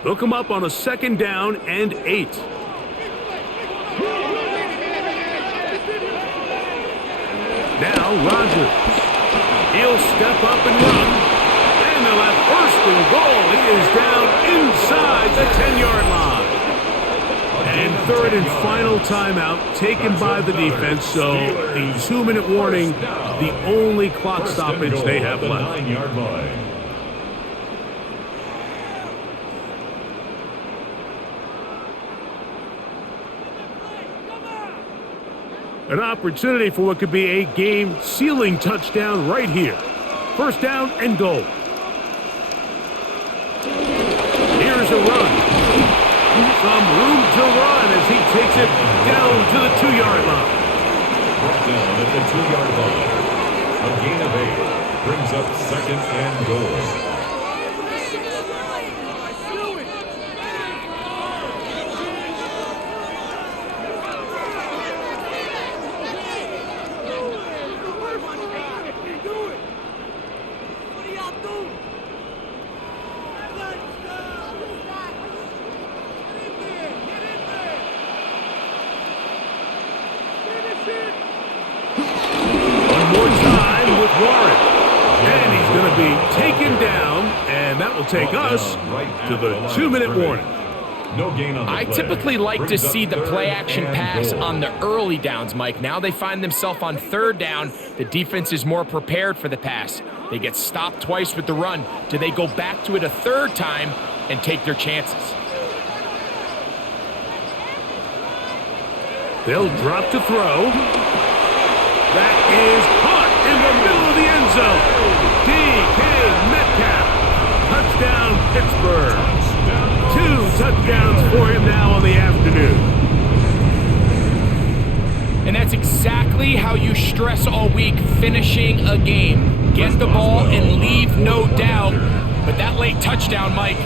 They'll come up on a 2nd down and 8. Now Rodgers. He'll step up and run. And they'll have 1st and goal. He is down inside the 10-yard line. And 3rd and final timeout taken by the defense. So the 2-minute warning, the only clock stoppage they have left. 9-yard line. An opportunity for what could be a game-sealing touchdown right here. 1st down and goal. Here's a run. Some room to run as he takes it down to the 2-yard line. Brought down at the 2-yard line. A gain of 8 brings up 2nd and goal. that will take us to the 2-minute warning. No gain on the I play. typically like to Brings up see the third play action and pass goal. on the early downs, Mike. Now they find themselves on 3rd down. The defense is more prepared for the pass. They get stopped twice with the run. Do they go back to it a 3rd time and take their chances? They'll drop to throw. That is caught in the middle of the end zone. DK Metcalf. Touchdown, Pittsburgh. 2 touchdowns for him now on the afternoon. And that's exactly how you stress all week, finishing a game. Get the ball and leave no doubt. But that late touchdown, Mike,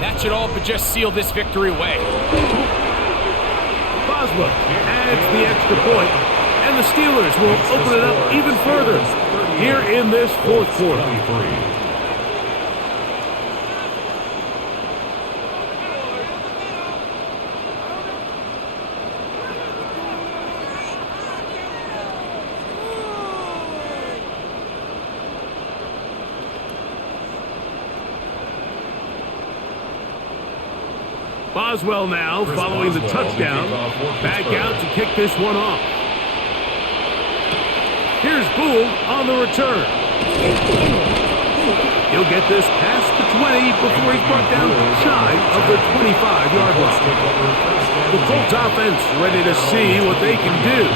that should all but just seal this victory away. Boswell adds the extra point, and the Steelers will open it up even further here in this 4th quarter. Boswell now, following the touchdown, back out to kick this one off. Here's Gould on the return. He'll get this past the 20 before he's brought down shy of the 25-yard line. The Colts offense ready to see what they can do.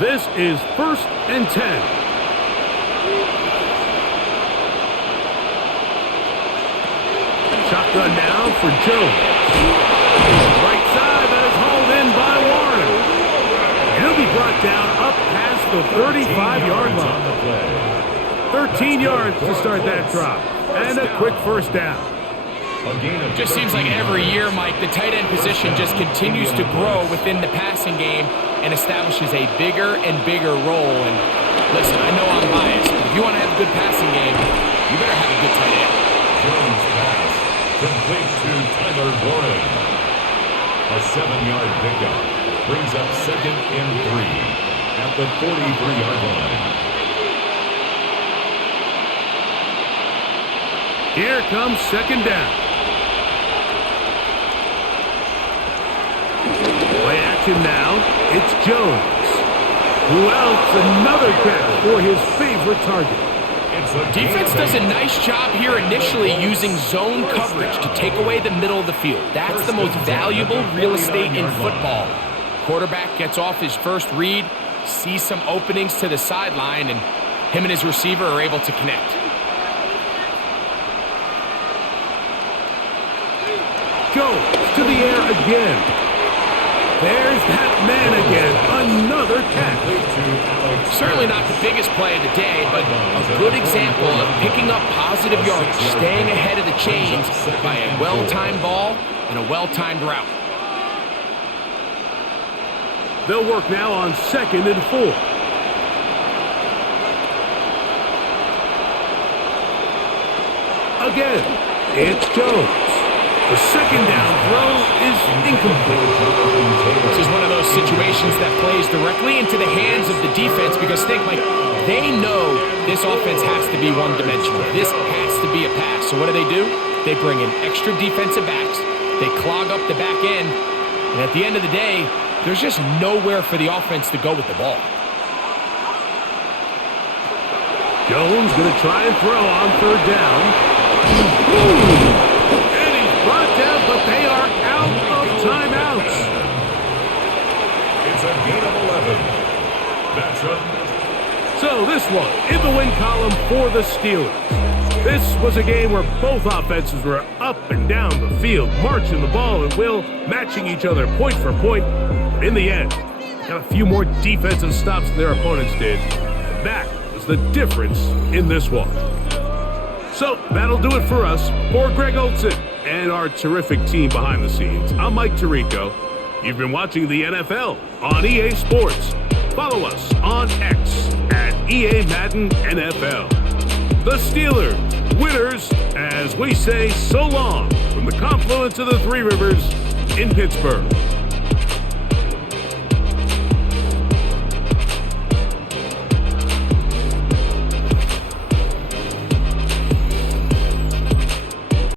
This is 1st and 10. Shotgun now for Jones. Right side, that is hauled in by Warren. He'll be brought down up past the 35-yard line. 13 yards to start that drop. And a quick 1st down. Just seems like every year, Mike, the tight end position just continues to grow within the passing game and establishes a bigger and bigger role. And listen, I know I'm biased, but if you want to have a good passing game, you better have a good tight end. Jones pass complete to Tyler Warren. A 7-yard pickup brings up 2nd and 3 at the 43-yard line. Here comes 2nd down. Play action now. It's Jones. Who else? Another catch for his favorite target. Defense does a nice job here initially using zone coverage to take away the middle of the field. That's the most valuable real estate in football. Quarterback gets off his first read, sees some openings to the sideline, and him and his receiver are able to connect. Jones to the air again. There's that man again. Another catch. Certainly not the biggest play of the day, but a good example of picking up positive yardage, staying ahead of the chains by a well-timed ball and a well-timed route. They'll work now on 2nd and 4. Again, it's Jones. The 2nd down throw is incomplete. This is one of those situations that plays directly into the hands of the defense because think, Mike, they know this offense has to be one-dimensional. This has to be a pass. So what do? They bring in extra defensive backs. They clog up the back end. And at the end of the day, there's just nowhere for the offense to go with the ball. Jones going to try and throw on 3rd down. Ooh. Brought down, but they are out of timeouts. It's a gain of 11. That's up. So this one in the win column for the Steelers. This was a game where both offenses were up and down the field, marching the ball at will, matching each other point for point. But in the end, they got a few more defensive stops than their opponents did. And that was the difference in this one. So that'll do it for us. For Greg Olson and our terrific team behind the scenes, I'm Mike Tirico. You've been watching the NFL on EA Sports. Follow us on X at EA Madden NFL. The Steelers, winners, as we say so long from the confluence of the Three Rivers in Pittsburgh.